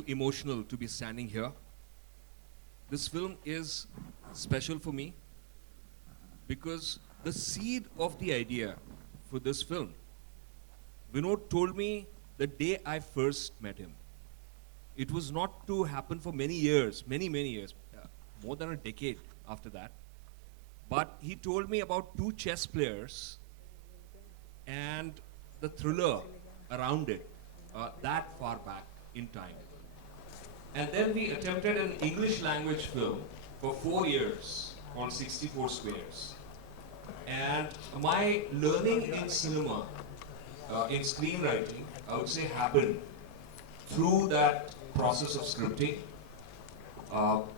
little emotional to be standing here. This film is special for me because the seed of the idea for this film, Vinod told me the day I first met him. It was not to happen for many years, many years, more than a decade after that. But he told me about two chess players and the thriller around it, that far back in time. And then we attempted an English language film for 4 years on 64 Squares. And my learning in cinema, in screenwriting, I would say happened through that process of scripting.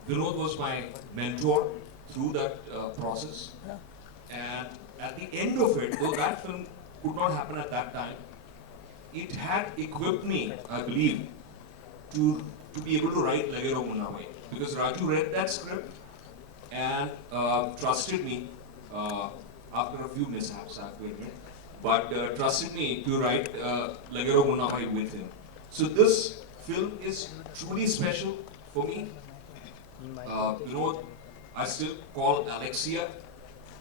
Vinod was my mentor through that process. And at the end of it, though that film could not happen at that time, it had equipped me, I believe, to be able to write Lagero Munawai. Because Raju read that script and trusted me, after a few mishaps, I have to admit, but trusted me to write Lagero Munawai with him. So this film is truly special for me. I still call Alexia,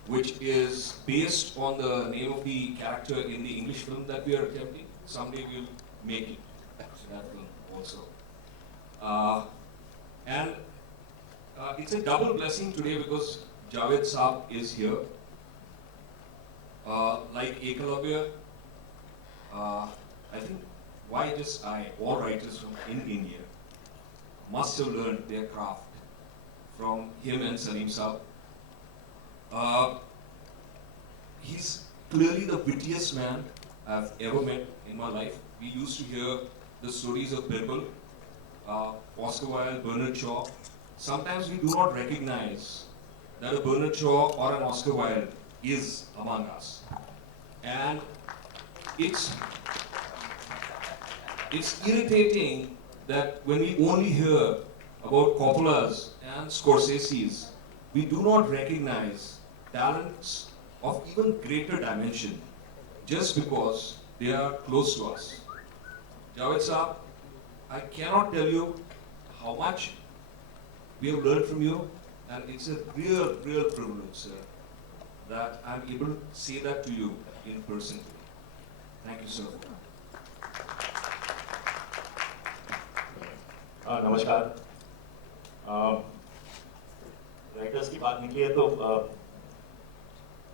which is based on the name of the character in the English film that we are attempting. Someday we'll make it, that film also. It's a double blessing today because Javed Saab is here. Like Ekalavya, I think why just all writers from in India must have learned their craft from him and Salim Saab. He's clearly the wittiest man I've ever met in my life. We used to hear the stories of Birbal, Oscar Wilde, Bernard Shaw. Sometimes we do not recognize that a Bernard Shaw or an Oscar Wilde is among us. And it's irritating that when we only hear about Coppola's and Scorsese's, we do not recognize talents of even greater dimension just because they are close to us. Javed Saab, I cannot tell you how much we have learned from you, and it's a real privilege, sir, that I'm able to say that to you in person. Thank you, sir. नमस्कार। Writers की बात निकली है तो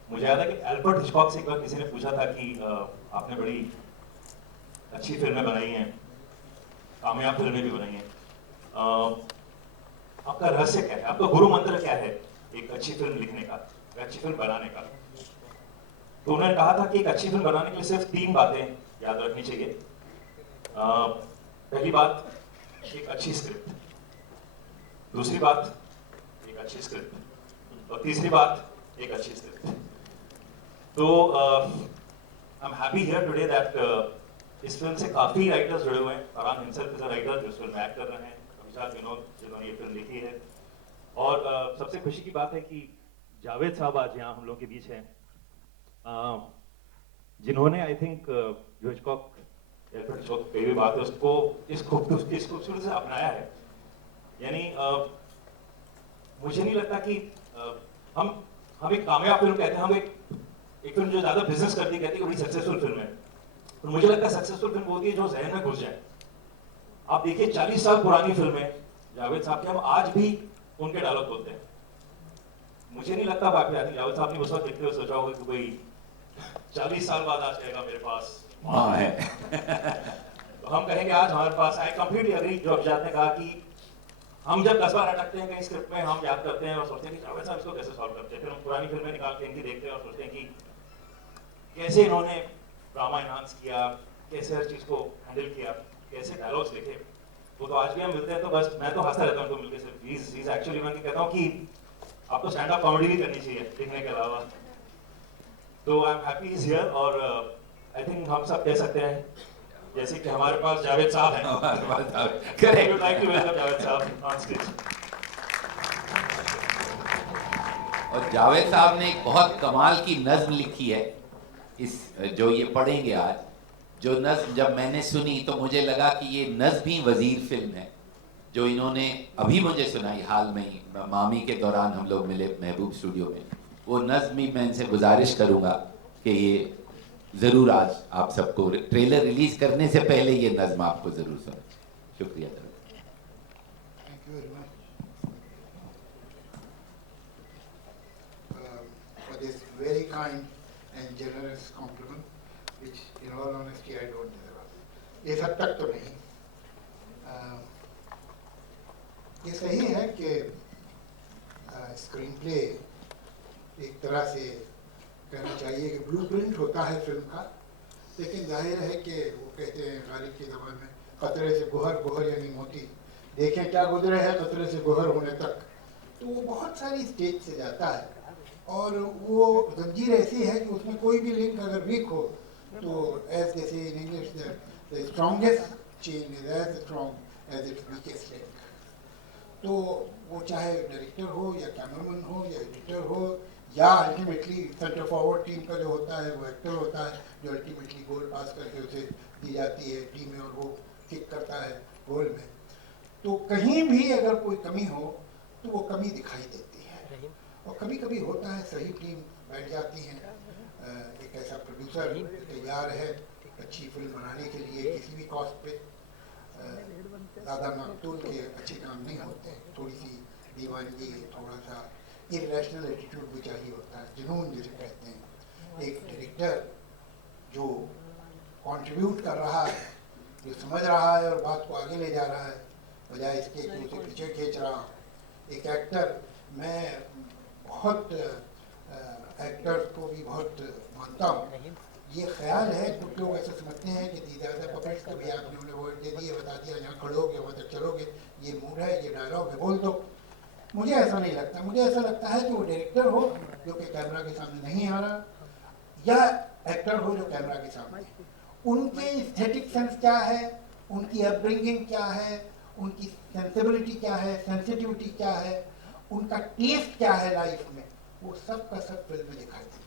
मुझे याद है कि एल्बर्ट हिचकॉक से एक बार किसी ने पूछा था कि आपने बड़ी अच्छी फिल्में बनाई हैं, कामयाब फिल्में भी बनाई हैं, आपका रहस्य क्या है, आपका गुरु मंत्र क्या है एक अच्छी फिल्म लिखने का, एक अच्छी फिल्म बनाने का? तो उन्होंने कहा था कि एक अच्छी फिल्म बनाने के लिए सिर्फ 3 बातें याद रखनी चाहिए। पहली बात, एक अच्छी स्क्रिप्ट, दूसरी बात एक अच्छी स्क्रिप्ट, और तीसरी बात एक अच्छी स्क्रिप्ट। तो I am happy here today that इस फिल्म से काफी राइटर्स जुड़े हुए हैं। Farhan himself is a writer जो इस फिल्म में एक्ट कर रहे हैं, अभिषेक विनोद जिन्होंने ये फिल्म लिखी है, और सबसे खुशी की बात है कि जावेद साहब आज यहाँ हम लोग के बीच हैं, जिन्होंने आई थिंक जो हिचकॉक कई भी बात है उसको इस खूबसूरती से अपनाया है। यानी मुझे नहीं लगता कि हम एक कामयाब फिल्म कहते हैं, हम एक फिल्म जो ज्यादा बिजनेस करती कहती है बड़ी सक्सेसफुल फिल्म है, तो मुझे लगता है सक्सेसफुल फिल्म होती है जो जहन में घुस जाए। आप देखिए 40 साल पुरानी फिल्में जावेद साहब के, हम आज भी उनके डायलॉग बोलते हैं। मुझे नहीं लगता वाकई जावेद साहब ने उस वक्त देखते हुए सोचा होगा कि कोई 40 साल बाद आज कहेगा मेरे पास वहाँ है। तो हम कहेंगे आज हमारे पास। आई कंप्लीटली एग्री जो अभिजात ने कहा कि हम जब 10 बार अटकते हैं कहीं स्क्रिप्ट में, हम याद करते हैं और सोचते हैं कि जावेद साहब इसको कैसे सॉल्व करते हैं, फिर हम पुरानी फिल्में निकाल के इनकी देखते हैं और सोचते हैं कि कैसे इन्होंने ड्रामा एनहांस किया, कैसे हर चीज को हैंडल किया, कैसे डायलॉग्स लिखे। वो तो आज भी हम मिलते हैं तो बस मैं तो हंसता रहता हूँ उनको मिलकर। सिर्फ प्लीज एक्चुअली मैं कहता हूँ कि आपको स्टैंड अप कॉमेडी भी करनी चाहिए लिखने के अलावा। तो I am happy is here, और आई थिंक हम सब कह सकते हैं जैसे कि हमारे पास जावेद साहब हैं। Correct, like to welcome Javed sahab on stage. और जावेद साहब ने एक बहुत कमाल की नज्म लिखी है, इस जो ये पढ़ेंगे आज। जो नज्म जब मैंने सुनी तो मुझे लगा कि ये नज्म ही वजीर फिल्म है। जो इन्होंने अभी मुझे सुनाई हाल में ही, मामी के दौरान हम लोग मिले महबूब स्टूडियो में, वो नज़्म ही मैं इनसे गुजारिश करूँगा कि ये ज़रूर आज आप सबको ट्रेलर रिलीज़ करने से पहले ये नज़्म आपको ज़रूर सुनाए। शुक्रिया। Thank you very much for this very kind and generous compliment, which in all honesty I don't deserve. इस हद तक तो नहीं। ये सही है कि स्क्रीन प्ले एक तरह से कहना चाहिए कि ब्लूप्रिंट होता है फिल्म का, लेकिन जाहिर है कि वो कहते हैं गालिब की ज़बान में, खतरे से गोहर, गोहर यानी मोती, देखें क्या गुजरे है खतरे से गोहर होने तक। तो वो बहुत सारी स्टेज से जाता है और वो जंजीर ऐसी है कि उसमें कोई भी लिंक अगर वीक हो तो as they say in English the strongest chain is as strong as its weakest link. तो वो चाहे डायरेक्टर हो या कैमरामैन हो या एडिटर हो या अल्टीमेटली सेंटर फॉरवर्ड टीम का जो होता है वो एक्टर होता है, जो अल्टीमेटली गोल पास करके उसे दी जाती है टीम में और वो किक करता है गोल में। तो कहीं भी अगर कोई कमी हो तो वो कमी दिखाई देती है, और कभी कभी होता है सही टीम बैठ जाती है, एक ऐसा प्रोड्यूसर तैयार है अच्छी फिल्म बनाने के लिए किसी भी कॉस्ट पे, ज़्यादा मकतूल के अच्छे काम नहीं होते, थोड़ी सी दीवानगी, थोड़ा सा इरेशनल एटीट्यूड भी चाहिए होता है, जुनून जिसे कहते हैं। एक डायरेक्टर जो कंट्रीब्यूट कर रहा है, जो समझ रहा है और बात को आगे ले जा रहा है, बजाय इसके कि उसे पीछे खींच रहा हूँ। एक एक्टर, मैं बहुत एक्टर्स को भी बहुत मानता हूँ। ये ख्याल है कुछ लोग ऐसे समझते हैं कि ज़्यादा पकड़ के भैया आपने उन्हें वर्ड दे दिए, बता दिया यहाँ खड़ोगे वहाँ तक चलोगे, ये मूड है, ये डायलॉग है, बोल दो। मुझे ऐसा नहीं लगता। मुझे ऐसा लगता है कि वो डायरेक्टर हो जो कि कैमरा के सामने नहीं आ रहा, या एक्टर हो जो कैमरा के सामने, उनके एस्थेटिक सेंस क्या है, उनकी अपब्रिंगिंग क्या है, उनकी सेंसिबिलिटी क्या है, सेंसिटिविटी क्या है, उनका टेस्ट क्या है लाइफ में, वो सब का सब फिल्म में दिखाई देता है।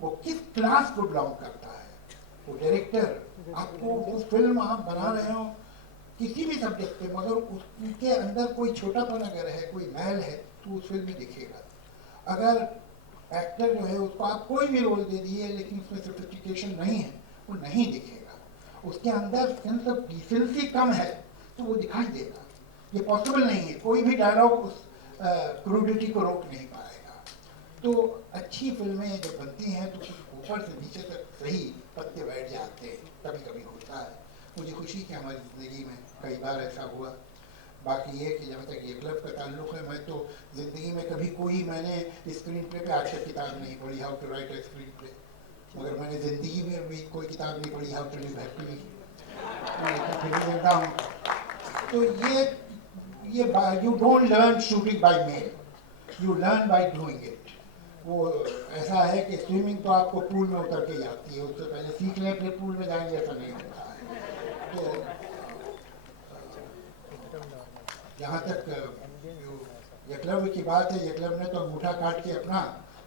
वो किस क्लास को बिलोंग करता है वो डायरेक्टर। आपको वो फिल्म आप बना रहे हो किसी भी सब्जेक्ट पे, मगर उसके अंदर कोई छोटापन अगर है, कोई मैल है, तो उस फिल्म में दिखेगा। अगर एक्टर जो है उसको आप कोई भी रोल दे दिए लेकिन उसमें सोफिस्टिकेशन नहीं है, वो नहीं दिखेगा। उसके अंदर सेंस ऑफ डिसेंसी कम है तो वो दिखाई देगा। ये पॉसिबल नहीं है, कोई भी डायलॉग उस क्रूडिटी को रोक नहीं पाएगा। तो अच्छी फिल्में जब बनती हैं तो ऊपर से नीचे तक सही पत्ते बैठ जाते हैं, कभी कभी होता है। मुझे खुशी कि हमारी ज़िंदगी में कई बार ऐसा हुआ। बाकी ये कि जब तक ये क्लब का ताल्लुक़ है, मैं तो ज़िंदगी में कभी कोई मैंने स्क्रीन प्ले पे आज तक किताब नहीं पढ़ी, how to write a screenplay, मगर मैंने ज़िंदगी में भी कोई किताब नहीं पढ़ी, हाउ टू लिव हैप्पीली। तो फिर भी कहता हूँ, तो ये you don't learn shooting by mail, you learn by doing it. वो ऐसा है कि स्विमिंग तो आपको पूल में उतर के आती है, उससे पहले सीख लें फिर पूल में जाएंगे, ऐसा नहीं होता है। तो जहाँ तक यकलव्य की बात है, यकलव्य ने तो अंगूठा काट के अपना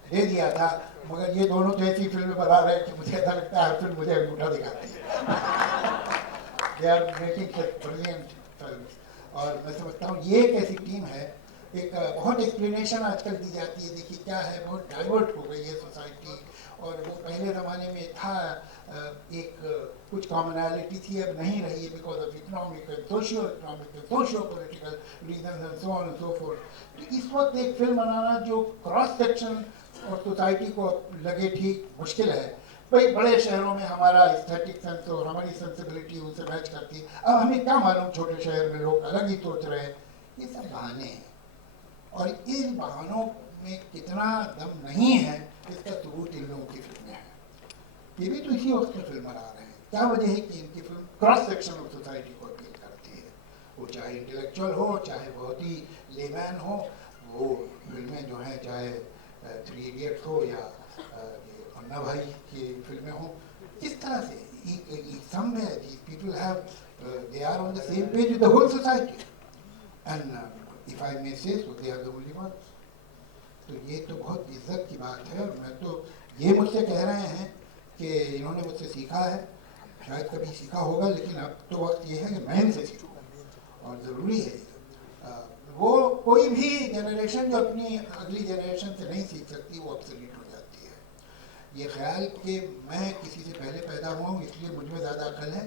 दे दिया था, मगर ये दोनों तो ऐसी फिल्में बना रहे हैं कि मुझे ऐसा लगता है हर फिल्म मुझे अंगूठा दिखाती है। They are making brilliant films. और मैं समझता हूँ ये एक ऐसी टीम है, एक बहुत एक्सप्लेनेशन आजकल दी जाती है, देखिए क्या है, बहुत डाइवर्ट हो गई है सोसाइटी। और वो पहले ज़माने में था, एक कुछ कॉमनैलिटी थी, अब नहीं रही है, because of economic and socio political reason and so on and so forth. तो इस वक्त एक फिल्म बनाना जो क्रॉस सेक्शन और सोसाइटी को लगे ठीक मुश्किल है। भाई बड़े शहरों में हमारा एस्थेटिक सेंस और हमारी सेंसिबिलिटी उनसे मैच करती है, अब हमें क्या मालूम छोटे शहर में लोग अलग ही सोच रहे हैं। ये सब बहाने हैं, और इन बहानों में कितना दम नहीं है इसका सबूत इन लोगों की फिल्में हैं। ये भी तो इसी वक्त में फिल्म बना रहे हैं। क्या वजह है कि इनकी film cross section of society को अपील करती है, वो चाहे इंटेलेक्चुअल हो, चाहे बहुत ही लेमैन हो। वो फिल्में जो हैं, चाहे 3 इडियट्स हो या अन्ना भाई की फिल्में हो, किस तरह से somewhere these people have they are on the same page with the whole society, and if I may say so, they are the only ones. तो ये तो बहुत इज्जत की बात है। और मैं तो ये मुझसे कह रहे हैं कि इन्होंने मुझसे सीखा है, शायद कभी सीखा होगा, लेकिन अब तो वक्त ये है कि मैं इनसे सीखूँ। और ज़रूरी है। वो कोई भी जनरेशन जो अपनी अगली जनरेशन से नहीं सीख सकती वो ऑब्सोलीट हो जाती है। ये ख्याल कि मैं किसी से पहले पैदा हुआ हूँ इसलिए मुझ में ज़्यादा अकल है,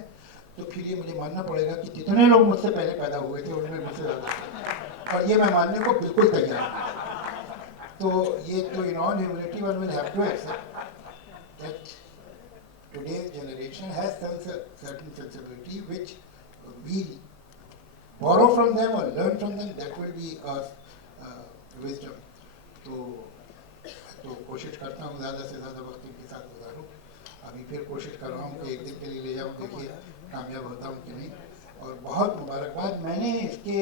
तो फिर ये मुझे मानना पड़ेगा कि जितने लोग मुझसे पहले पैदा हुए थे उनमें मुझसे ज़्यादा अकल है, और ये मैं मानने को बिल्कुल तैयार हूँ। तो ये तो in all humility one will have to accept that today's generation has some certain sensibility which we borrow from them or learn from them, that will be our wisdom. तो कोशिश करता हूँ ज़्यादा से ज़्यादा वक्त इनके साथ गुजारूँ। अभी फिर कोशिश कर रहा हूँ कि एक दिन के लिए ले जाऊँ, देखिए कामयाब होता हूँ कि नहीं। और बहुत मुबारकबाद। मैंने इसके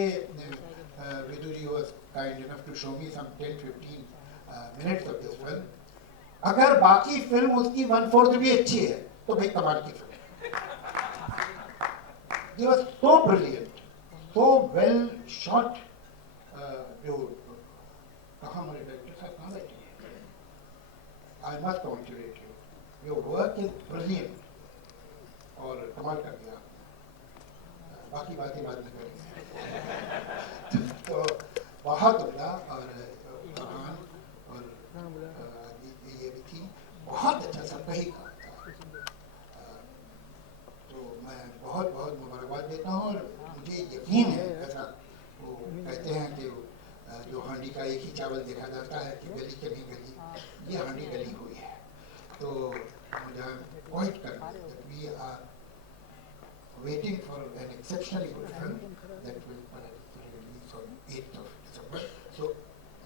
विदु जी was kind enough to show me some 10-15 minutes of this film. अगर बाकी फिल्म उसकी 1/4 भी अच्छी है तो भाई कमाल की film. They were so brilliant, so well shot. जो कहाँ हमारे डायरेक्टर साहब कहाँ बैठे? I must congratulate you. Your work is brilliant. और कमाल कर दिया। बाकी बातें बाद में करेंगे। तो बहुत उम्दा और कहान और ये भी थी, बहुत अच्छा सबका ही काम था। तो मैं बहुत बहुत मुबारकबाद देता हूँ और मुझे यकीन है, ऐसा वो कहते हैं कि जो हांडी का एक ही चावल देखा जाता है कि गली के नहीं गली, ये हांडी गली हुई है। तो मुझे क्वाइट करना है that we are waiting for an exceptionally good film that will release on 8th of December. So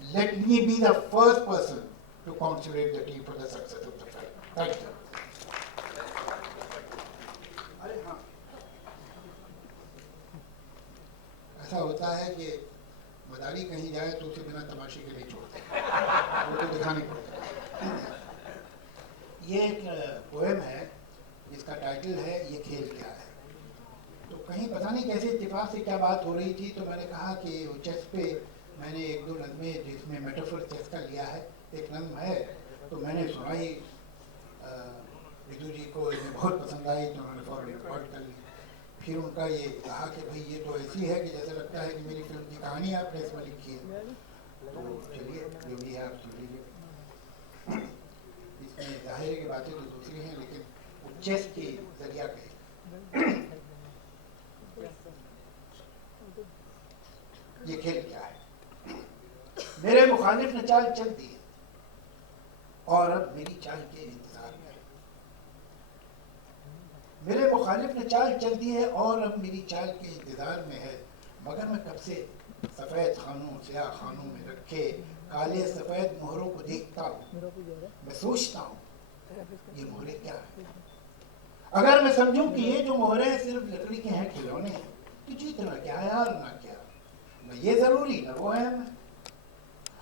let me be the first person to congratulate the team for the success of the film. Thank you. अरे हाँ, ऐसा होता है कि मदारी कहीं जाए तो उसे बिना तमाशे के नहीं छोड़ते, वो तो दिखाने पड़ता है। ये एक पोएम है जिसका टाइटल है ये खेल क्या है। तो कहीं पता नहीं कैसे इत्तेफाक से क्या बात हो रही थी, तो मैंने कहा कि चेस पे मैंने 1-2 नज़में जिसमें मेटाफर चेस का लिया है, एक नज़म है तो मैंने सुनाई विदु जी को, इन्हें बहुत पसंद आई तो उन्होंने फौरन रिकॉर्ड कर ली। फिर उनका ये कहा कि भाई ये तो ऐसी है कि जैसे लगता है कि मेरी फिल्म की कहानी आपने इसमें लिखी है। तो चलिए जो भी है आप सुन लीजिए। इसमें जाहिर की बातें तो दूसरी हैं, लेकिन चेस के जरिया के ये खेल क्या है। मेरे मुखालिफ ने चाल चल दी और अब मेरी चाल के इंतजार में। मेरे मुखालिफ ने चाल चल दी है और अब मेरी चाल के इंतजार में है, मगर मैं कब से सफ़ेद खानों स्याह खानों में रखे काले सफ़ेद मोहरों को देखता हूँ। मैं सोचता हूँ ये मोहरे क्या है। अगर मैं समझूं कि ये जो मोहरे सिर्फ लकड़ी के हैं, खिलौने हैं, तो जीतना क्या है और ना क्या, न ये जरूरी न वो है। मैं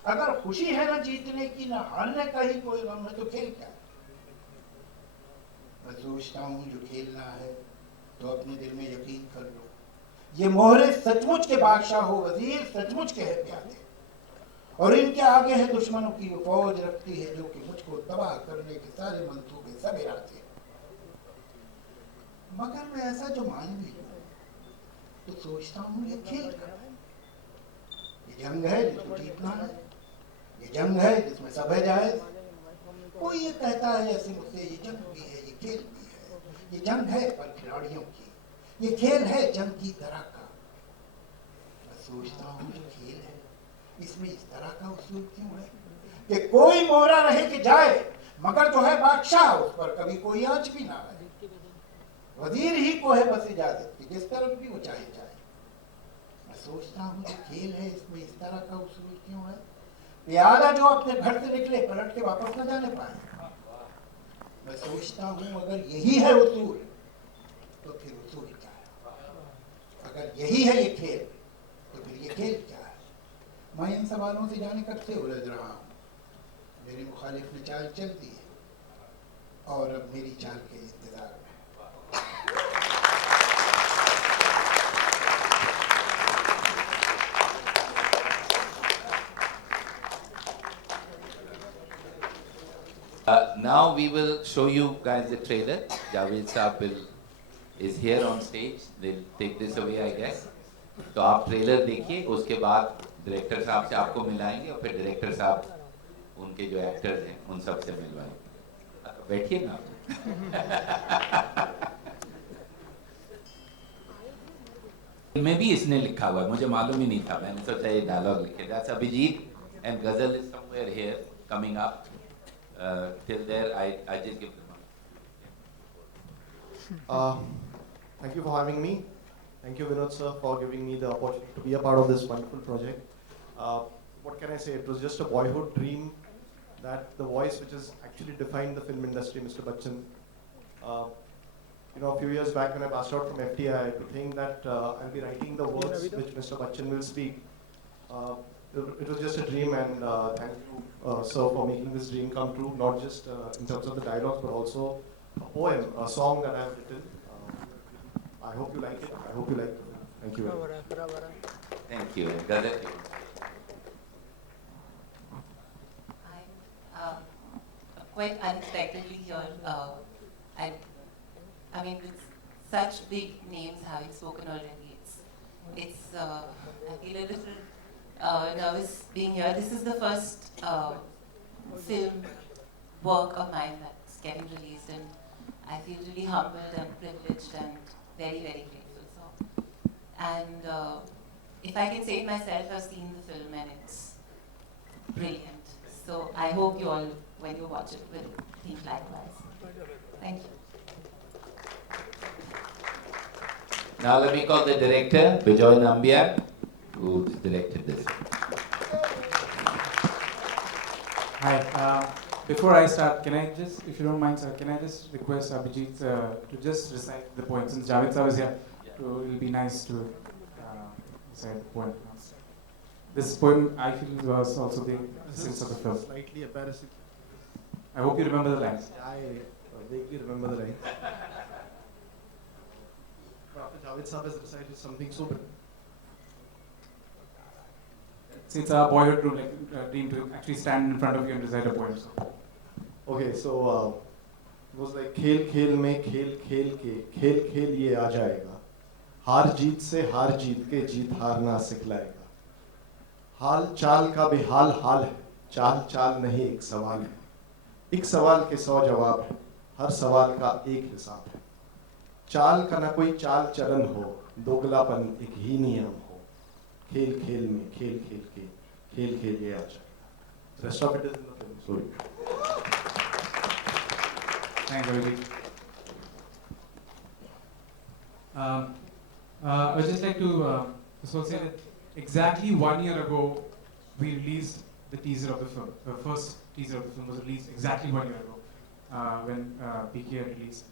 अगर खुशी है ना जीतने की, ना हारने का ही कोई गम है, तो खेल क्या है। मैं सोचता हूँ जो खेलना है तो अपने दिल में यकीन कर लो, ये मोहरे सचमुच के बादशाह हो वजीर, सचमुच के है प्यादे, और इनके आगे है दुश्मनों की वो फौज रखती है जो कि मुझको तबाह करने के सारे मंसूबे सब इरादे। मगर मैं ऐसा जो मान भी लूं तो सोचता हूँ ये खेल क्या है। ये जंग है जिसको जीतना है, ये जंग है जिसमें सब है जायज। कोई ये कहता है ऐसे मुझसे ये जंग भी है ये खेल भी है। ये जंग है पर खिलाड़ियों की, ये खेल है जंग की तरह का। मैं सोचता हूँ ये खेल है, इसमें इस तरह का उसूल क्यों है कि कोई मोहरा रहे कि जाए, मगर जो है बादशाह उस पर कभी कोई आंच भी ना आए। वजीर ही को है बस इजाजत की, जिस तरफ भी वो चाहे जाए। मैं सोचता हूँ ये खेल है, इसमें इस तरह का उसूल क्यों है। प्यादा जो अपने घर से निकले पलट के वापस न जाने पाए। मैं सोचता हूँ अगर यही है उसूल तो फिर उसूल क्या है। अगर यही है ये खेल तो फिर ये खेल क्या है। मैं इन सवालों से जाने कब से उलझ रहा हूँ। मेरे मुखालिफ ने चाल चल दी है और अब मेरी चाल के इंतजार में। Now we will show you guys the trailer. Javed Saab is here on stage. They'll take this away, I guess. तो आप ट्रेलर देखिए, उसके बाद डायरेक्टर साहब से आपको मिलाएंगे और फिर डायरेक्टर साहब उनके जो एक्टर्स हैं उन सब से मिलवाएंगे। बैठिए ना। में भी इसने लिखा हुआ है, मुझे मालूम ही नहीं था, मैंने सोचा ये डायलॉग लिखे। That's Abhijit and Ghazal is somewhere here coming up. Till there I just give Uh, Thank you for having me. Thank you, Vinod sir, for giving me the opportunity to be a part of this wonderful project. What can I say? It was just a boyhood dream that the voice which has actually defined the film industry, Mr. Bachchan. A few years back when I passed out from FTI, to think that I'll be writing the words which Mr. Bachchan will speak. It was just a dream, and thank you, sir, for making this dream come true, not just in terms of the dialogues, but also a poem, a song that I have written. I hope you like it. I hope you like it. Thank you very much. Thank you. Gazal. I'm quite unexpectedly here. I mean, with such big names having spoken already, I feel a little nervous being here. This is the first film work of mine that's getting released, and I feel really humbled and privileged and very, very grateful. And if I can say it myself, I've seen the film and it's brilliant. So I hope you all, when you watch it, will think likewise. Thank you. Now let me call the director, Bijoy Nambiar, who directed this. Hi. Before I start, can I just, if you don't mind, sir, can I just request Abhijit to just recite the poem? Since Javed sir was here, so it will be nice to recite the poem. This poem, I feel, was also the essence of the film. Slightly embarrassing. I hope you remember the lines. I vaguely remember the lines. After Javed Saab has recited something so brilliant. It's our boyhood dream to actually stand in front of you and recite a poem. So. Okay, so it was like खेल खेल में खेल खेल के खेल खेल ये आ जाएगा, हार जीत से हार जीत के जीत हारना सिखलाएगा, हाल चाल का बेहाल हाल है, चाल चाल नहीं एक सवाल है, एक सवाल के 100 जवाब है, हर सवाल का एक हिसाब है, चाल का ना कोई चाल चलन हो, दोगलापन एक ही नियम हो, खेल खेल में खेल खेल के खेल खेल ये आ जाएगा. Rest of it is in the film. Sorry. Thanks, Abhijit. I would just like to say that exactly 1 year ago, we released the teaser of the film. The first teaser of the film was released exactly 1 year ago when PK released.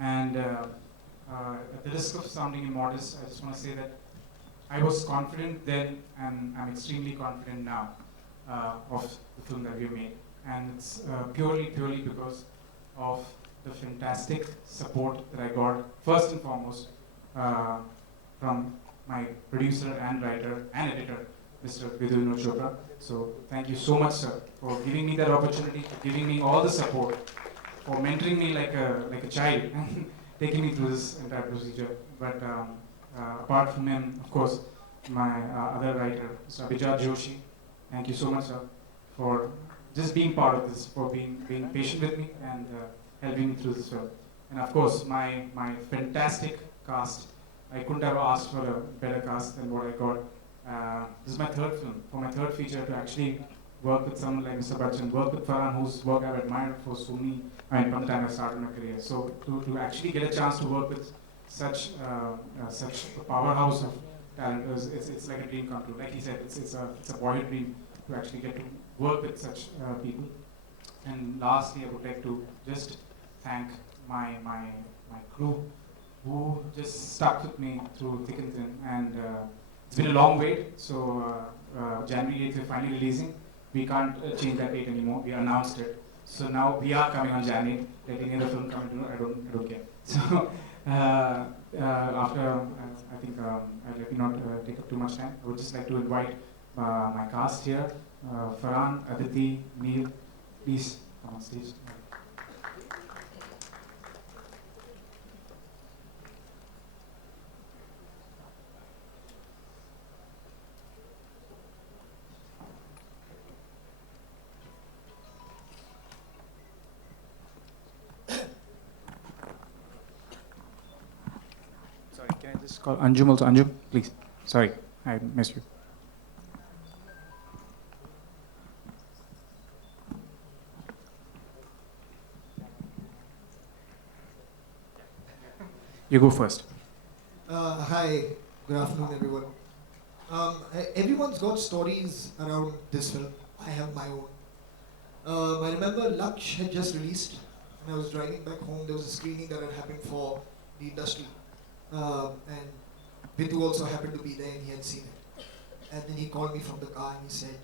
And at the risk of sounding immodest, I just want to say that I was confident then, and I'm extremely confident now of the film that we made. And it's purely because of the fantastic support that I got, first and foremost, from my producer and writer and editor, Mr. Vidhu Chopra. So thank you so much, sir, for giving me that opportunity, for giving me all the support, for mentoring me like a child and taking me through this entire procedure. But apart from him, of course, my other writer, Mr. Abhijat Joshi, thank you so much, sir, for just being part of this, for being patient with me and helping me through this film. And of course, my fantastic cast. I couldn't have asked for a better cast than what I got. This is my third film. For my third feature, to actually work with someone like Mr. Bachchan, work with Farhan, whose work I've admired for so many, from the time I started my career. So to actually get a chance to work with such a powerhouse of talent, it's like a dream come true. Like he said, it's a boyhood dream to actually get to work with such people. And lastly, I would like to just thank my crew who just stuck with me through thick and thin. And it's been a long wait, so January 8th we're finally releasing. We can't change that date anymore. We announced it. So now we are coming on January. Let any other film come into it, I don't care. So after, I think let me not take up too much time. I would just like to invite my cast here. Farhan, Aditi, Neil, please come on stage. Just call Anjum also. Anjum, please. Sorry, I missed you. You go first. Hi, good afternoon, everyone. Everyone's got stories around this film. I have my own. I remember Laksh had just released, and I was driving back home. There was a screening that had happened for the industry, and Vitu also happened to be there, and he had seen it. And then he called me from the car and he said,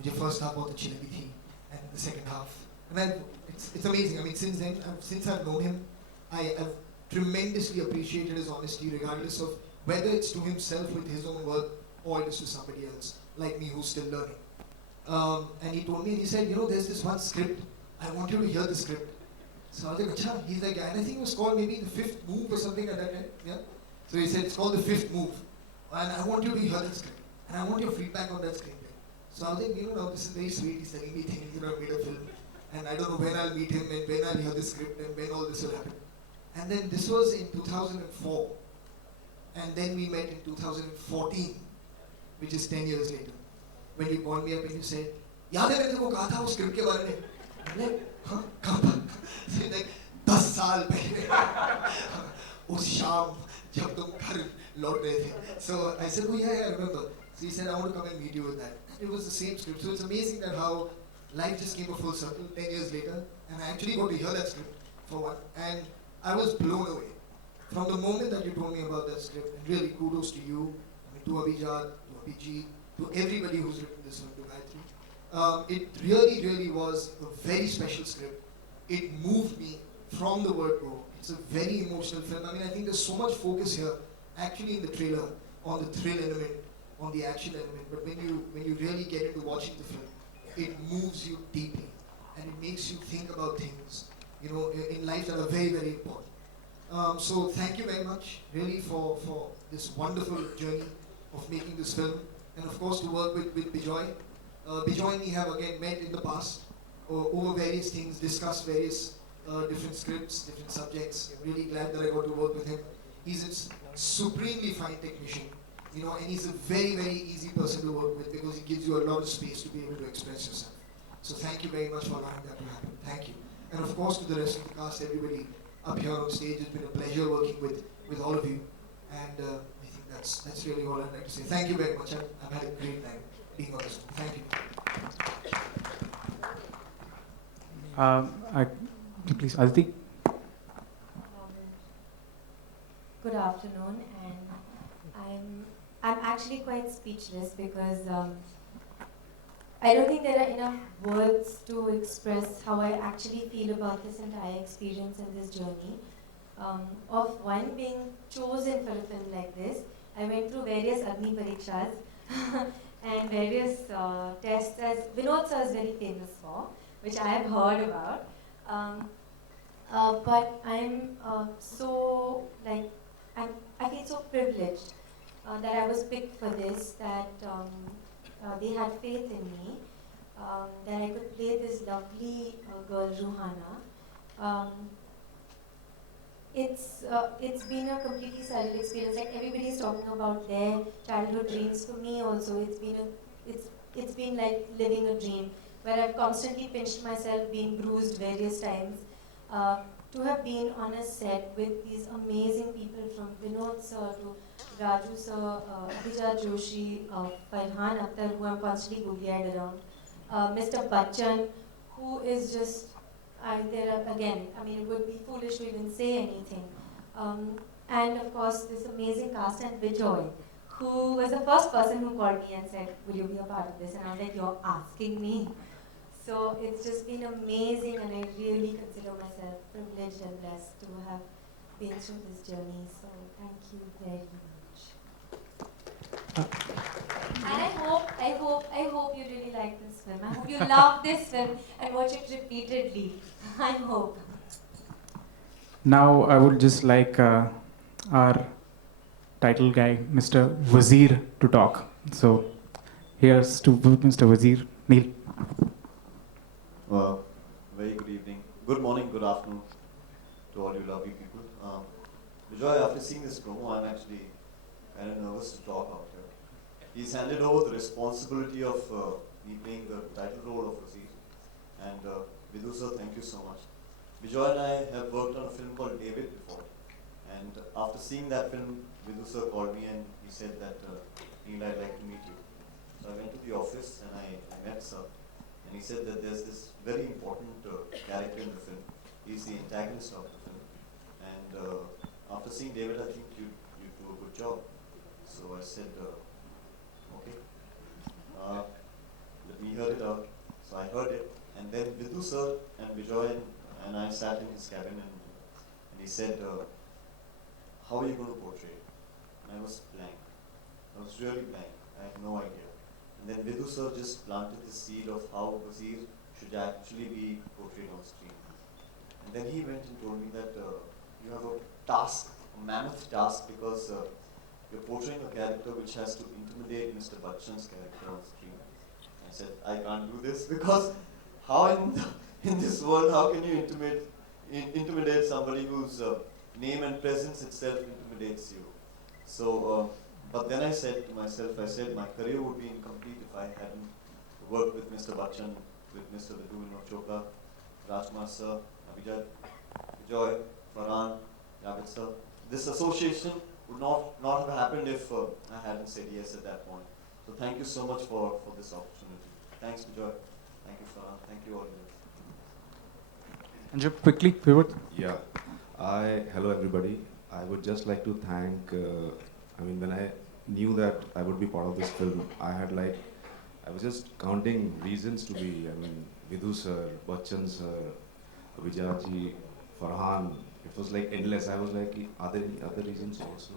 "मुझे first half बहुत अच्छी लगी थी, and the second half." And it's amazing. I mean, since then, since I've known him, I've tremendously appreciated his honesty, regardless of whether it's to himself with his own work or it is to somebody else, like me who's still learning. And he told me, and he said, there's this one script, I want you to hear the script. So I was like, Acha. He's like, and I think it was called maybe The Fifth Move or something like that, right? Yeah? So he said, it's called The Fifth Move. And I want you to hear the script. And I want your feedback on that screenplay. So I was like, now this is very sweet. He's telling me things, I've made a film. And I don't know when I'll meet him and when I'll hear the script and when all this will happen. And then this was in 2004. And then we met in 2014, which is 10 years later. When you called me up and you said, याद है मैंने तेरे को कहा था उस script के बारे में? I'm like, हाँ, कहाँ पर? So he's like, 10 साल पहले, उस शाम जब तुम घर लौट रहे थे. So I said, oh yeah, I remember. So he said, I want to come and meet you with that. And it was the same script. So it's amazing that how life just came a full circle 10 years later. And I actually got to hear that script for one. And I was blown away. From the moment that you told me about that script, and really kudos to you, to Abhijat, to Abhijit, to everybody who's written this one, to Gayatri. It really, really was a very special script. It moved me from the word go. It's a very emotional film. I mean, I think there's so much focus here, actually in the trailer, on the thrill element, on the action element. But when you really get into watching the film, it moves you deeply, and it makes you think about things, in life that are very, very important. So thank you very much, really, for this wonderful journey of making this film, and of course to work with Bijoy. Bijoy and me have again met in the past over various things, discussed various different scripts, different subjects. I'm really glad that I got to work with him. He's a supremely fine technician, and he's a very, very easy person to work with because he gives you a lot of space to be able to express yourself. So thank you very much for allowing that to happen. Thank you. And of course to the rest of the cast, everybody up here on stage. It's been a pleasure working with all of you, and I think that's really all I'd like to say. Thank you very much. I've had a great time being on this one. Thank you. Please, Aditi. Good afternoon, and I'm actually quite speechless because I don't think there are enough words to express how I actually feel about this entire experience and this journey. Of one, being chosen for a film like this, I went through various Agni Parikshas and various tests, as Vinod sir is very famous for, which I have heard about. But I'm I feel so privileged that I was picked for this, that they had faith in me, that I could play this lovely girl, Ruhana. It's been a completely surreal experience. Like everybody is talking about their childhood dreams. For me also, it's been like living a dream, where I've constantly pinched myself, been bruised various times. To have been on a set with these amazing people, from Vinod sir to Raju sir, Abhijat Joshi, Farhan Akhtar, who I'm constantly googly-eyed around, Mr. Bachchan, who is just, it would be foolish to even say anything. And of course, this amazing cast, and Bijoy, who was the first person who called me and said, will you be a part of this? And I was like, you're asking me? So it's just been amazing, and I really consider myself privileged and blessed to have been through this journey. So thank you very much. And I hope you really like this film. I hope you love this film and watch it repeatedly. I hope. Now I would just like our title guy, Mr. Wazir, to talk. So here's to Mr. Wazir. Neil. Very good evening. Good morning, good afternoon to all you lovely people. Bijoy, after seeing this promo, I'm actually kind of nervous to talk out here. He's handed over the responsibility of me playing the title role of Wazir. And Vidhu sir, thank you so much. Bijoy and I have worked on a film called David before. And after seeing that film, Vidhu sir called me and he said that Neil, I'd like to meet you. So I went to the office and I met sir. And he said that there's this very important character in the film. He's the antagonist of the film. And after seeing David, I think you do a good job. So I said, okay. Let me hear it out. So I heard it. And then Vidhu sir and Bijoy and I sat in his cabin and he said, how are you going to portray it? And I was blank. I was really blank. I had no idea. And then Vidhu sir just planted the seed of how Wazir should actually be portrayed on screen. And then he went and told me that you have a task, a mammoth task, because you're portraying a character which has to intimidate Mr. Bachchan's character on screen. I said, I can't do this because how in this world, how can you intimidate somebody whose name and presence itself intimidates you? So, but then I said to myself, my career would be incomplete if I hadn't worked with Mr. Bachchan, with Mr. Vidhu Vinod Chopra, Rajkumar sir, Abhijat, Bijoy, Farhan, Javed sir. This association would not have happened if I hadn't said yes at that point. So thank you so much for this opportunity. Thanks Bijoy, thank you Farhan, thank you all. And just quickly, pivot. Yeah. Hello everybody. I would just like to thank, when I knew that I would be part of this film, I was just counting reasons to be, Vidhu sir, Bachchan sir, Vijay ji, Farhan. It was like endless. I was like, are there any other reasons also?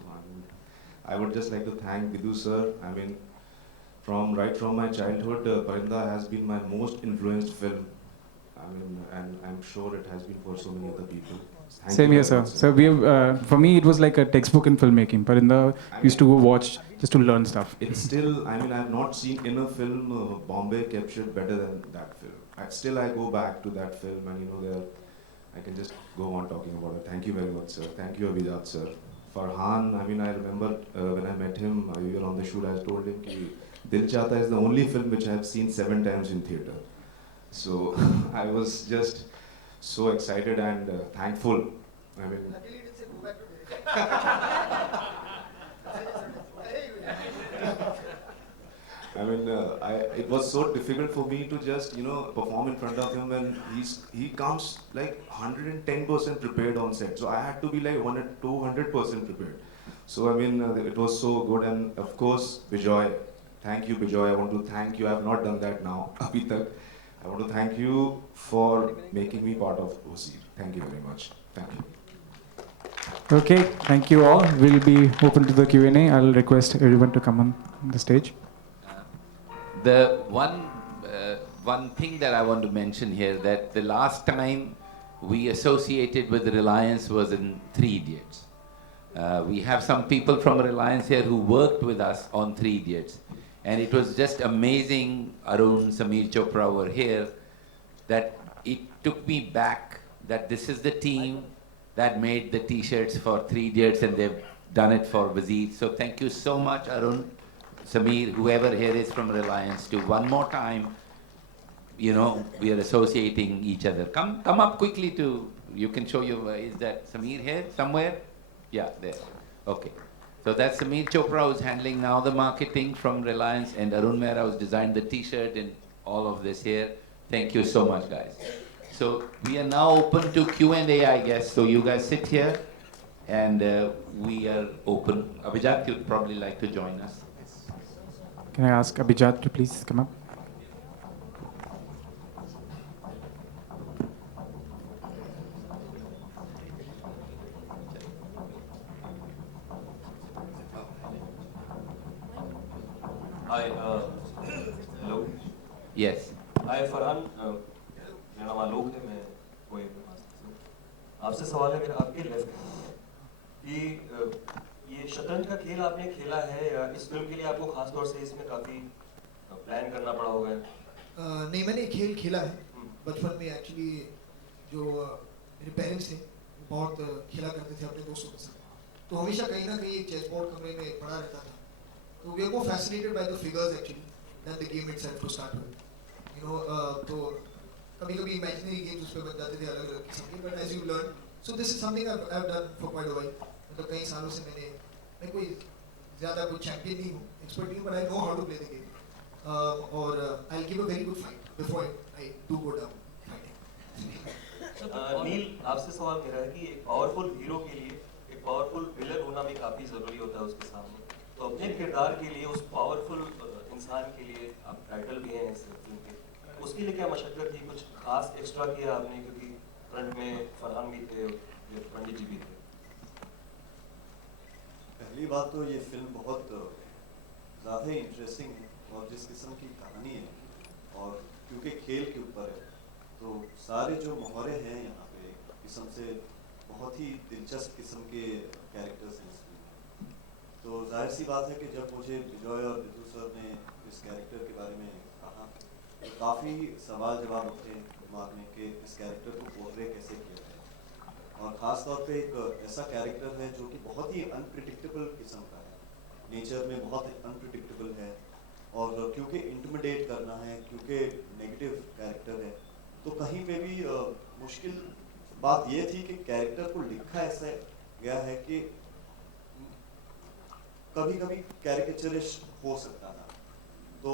I would just like to thank Vidhu sir. Right from my childhood, Parinda has been my most influenced film. And I'm sure it has been for so many other people. Same here, sir. So we have, for me, it was like a textbook in filmmaking. Parinda used to go watch just to learn stuff. It's still, I have not seen in a film Bombay captured better than that film. I go back to that film and I can just go on talking about it. Thank you very much, sir. Thank you, Abhijat, sir. Farhan, I remember when I met him, we were on the shoot, I told him that Dil Chahta is the only film which I have seen 7 times in theatre. So I was just so excited and thankful. It was so difficult for me to just perform in front of him when he comes like 110% prepared on set. So I had to be like 200% prepared. So it was so good. And of course, Bijoy. Thank you, Bijoy. I want to thank you. I have not done that now. Abhi tak. I want to thank you for making me part of Wazir. Thank you very much. Thank you. Okay, thank you all. We'll be open to the Q&A. I'll request everyone to come on the stage. The one thing that I want to mention here, that the last time we associated with Reliance was in 3 Idiots. We have some people from Reliance here who worked with us on 3 Idiots. And it was just amazing, Arun, Sameer Chopra were here, that it took me back that this is the team that made the t-shirts for 3 Idiots and they've done it for Wazir. So thank you so much, Arun, Sameer, whoever here is from Reliance, to one more time, we are associating each other. Come up quickly you can show you, is that Sameer here somewhere? Yeah, there. Okay. So that's Sameer Chopra who's handling now the marketing from Reliance, and Arun Mehra who's designed the t-shirt and all of this here. Thank you so much, guys. So we are now open to Q&A, I guess. So you guys sit here and we are open. Abhijat, you'd probably like to join us. Can I ask Abhijat to please come up? Hi, hello. Yes. Hi, Farhan. मेरा नाम आलोक है, मैं कोई आपसे सवाल है मेरा आपके लेफ्ट कि ये शतरंज का खेल आपने खेला है या इस फिल्म के लिए आपको खास तौर से इसमें काफी प्लान करना पड़ा होगा? नहीं, मैंने खेल खेला है बचपन में। एक्चुअली जो मेरे पेरेंट्स थे बहुत खेला करते थे अपने दोस्तों के साथ, तो तो हमेशा कहीं ना कहीं एक चेस बोर्ड कमरे में पड़ा रहता था. So we are more fascinated by the figures actually than the game itself to start with. You know, तो कभी-कभी imaginary games उसमें बन जाते थे अलग-अलग किस्म के, but as you learn, so this is something I've done for quite a while. मतलब कई सालों से मैं कोई ज़्यादा कोई चैंपियन नहीं हूँ, एक्सपर्ट नहीं हूँ, but I know how to play the game. और I'll give a very good fight before I do go down fighting. नील, आपसे सवाल मेरा है कि एक पावरफुल हीरो के लिए एक पावरफुल विलन होना भी काफी जरूरी होता है उसके सामने. तो अपने किरदार के लिए उस पावरफुल इंसान के लिए आप टाइटल भी हैं इस फिल्म के, उसके लिए क्या मशक्कत थी, कुछ खास एक्स्ट्रा किया आपने, क्योंकि फ्रंट में फरहान भी थे, पंडित जी भी थे. पहली बात तो ये फिल्म बहुत ज़्यादा ही इंटरेस्टिंग है और जिस किस्म की कहानी है और क्योंकि खेल के ऊपर है तो सारे जो मोहरे हैं यहाँ पे किस्म से बहुत ही दिलचस्प किस्म के कैरेक्टर्स हैं इस फिल्म में. तो जाहिर सी बात है कि जब मुझे विजय और विदु सर ने इस कैरेक्टर के बारे में कहा तो काफ़ी सवाल जवाब उठे दिमाग में कि इस कैरेक्टर को पोर्ट्रे कैसे किया जाए. और ख़ास तौर पे एक ऐसा कैरेक्टर है जो कि बहुत ही अनप्रिडिक्टेबल किस्म का है, नेचर में बहुत अनप्रिडिक्टेबल है और क्योंकि इंटिमिडेट करना है, क्योंकि नेगेटिव कैरेक्टर है, तो कहीं पे भी मुश्किल बात ये थी कि कैरेक्टर को लिखा ऐसा गया है कि कभी कभी कैरिकेचरिश हो सकता था. तो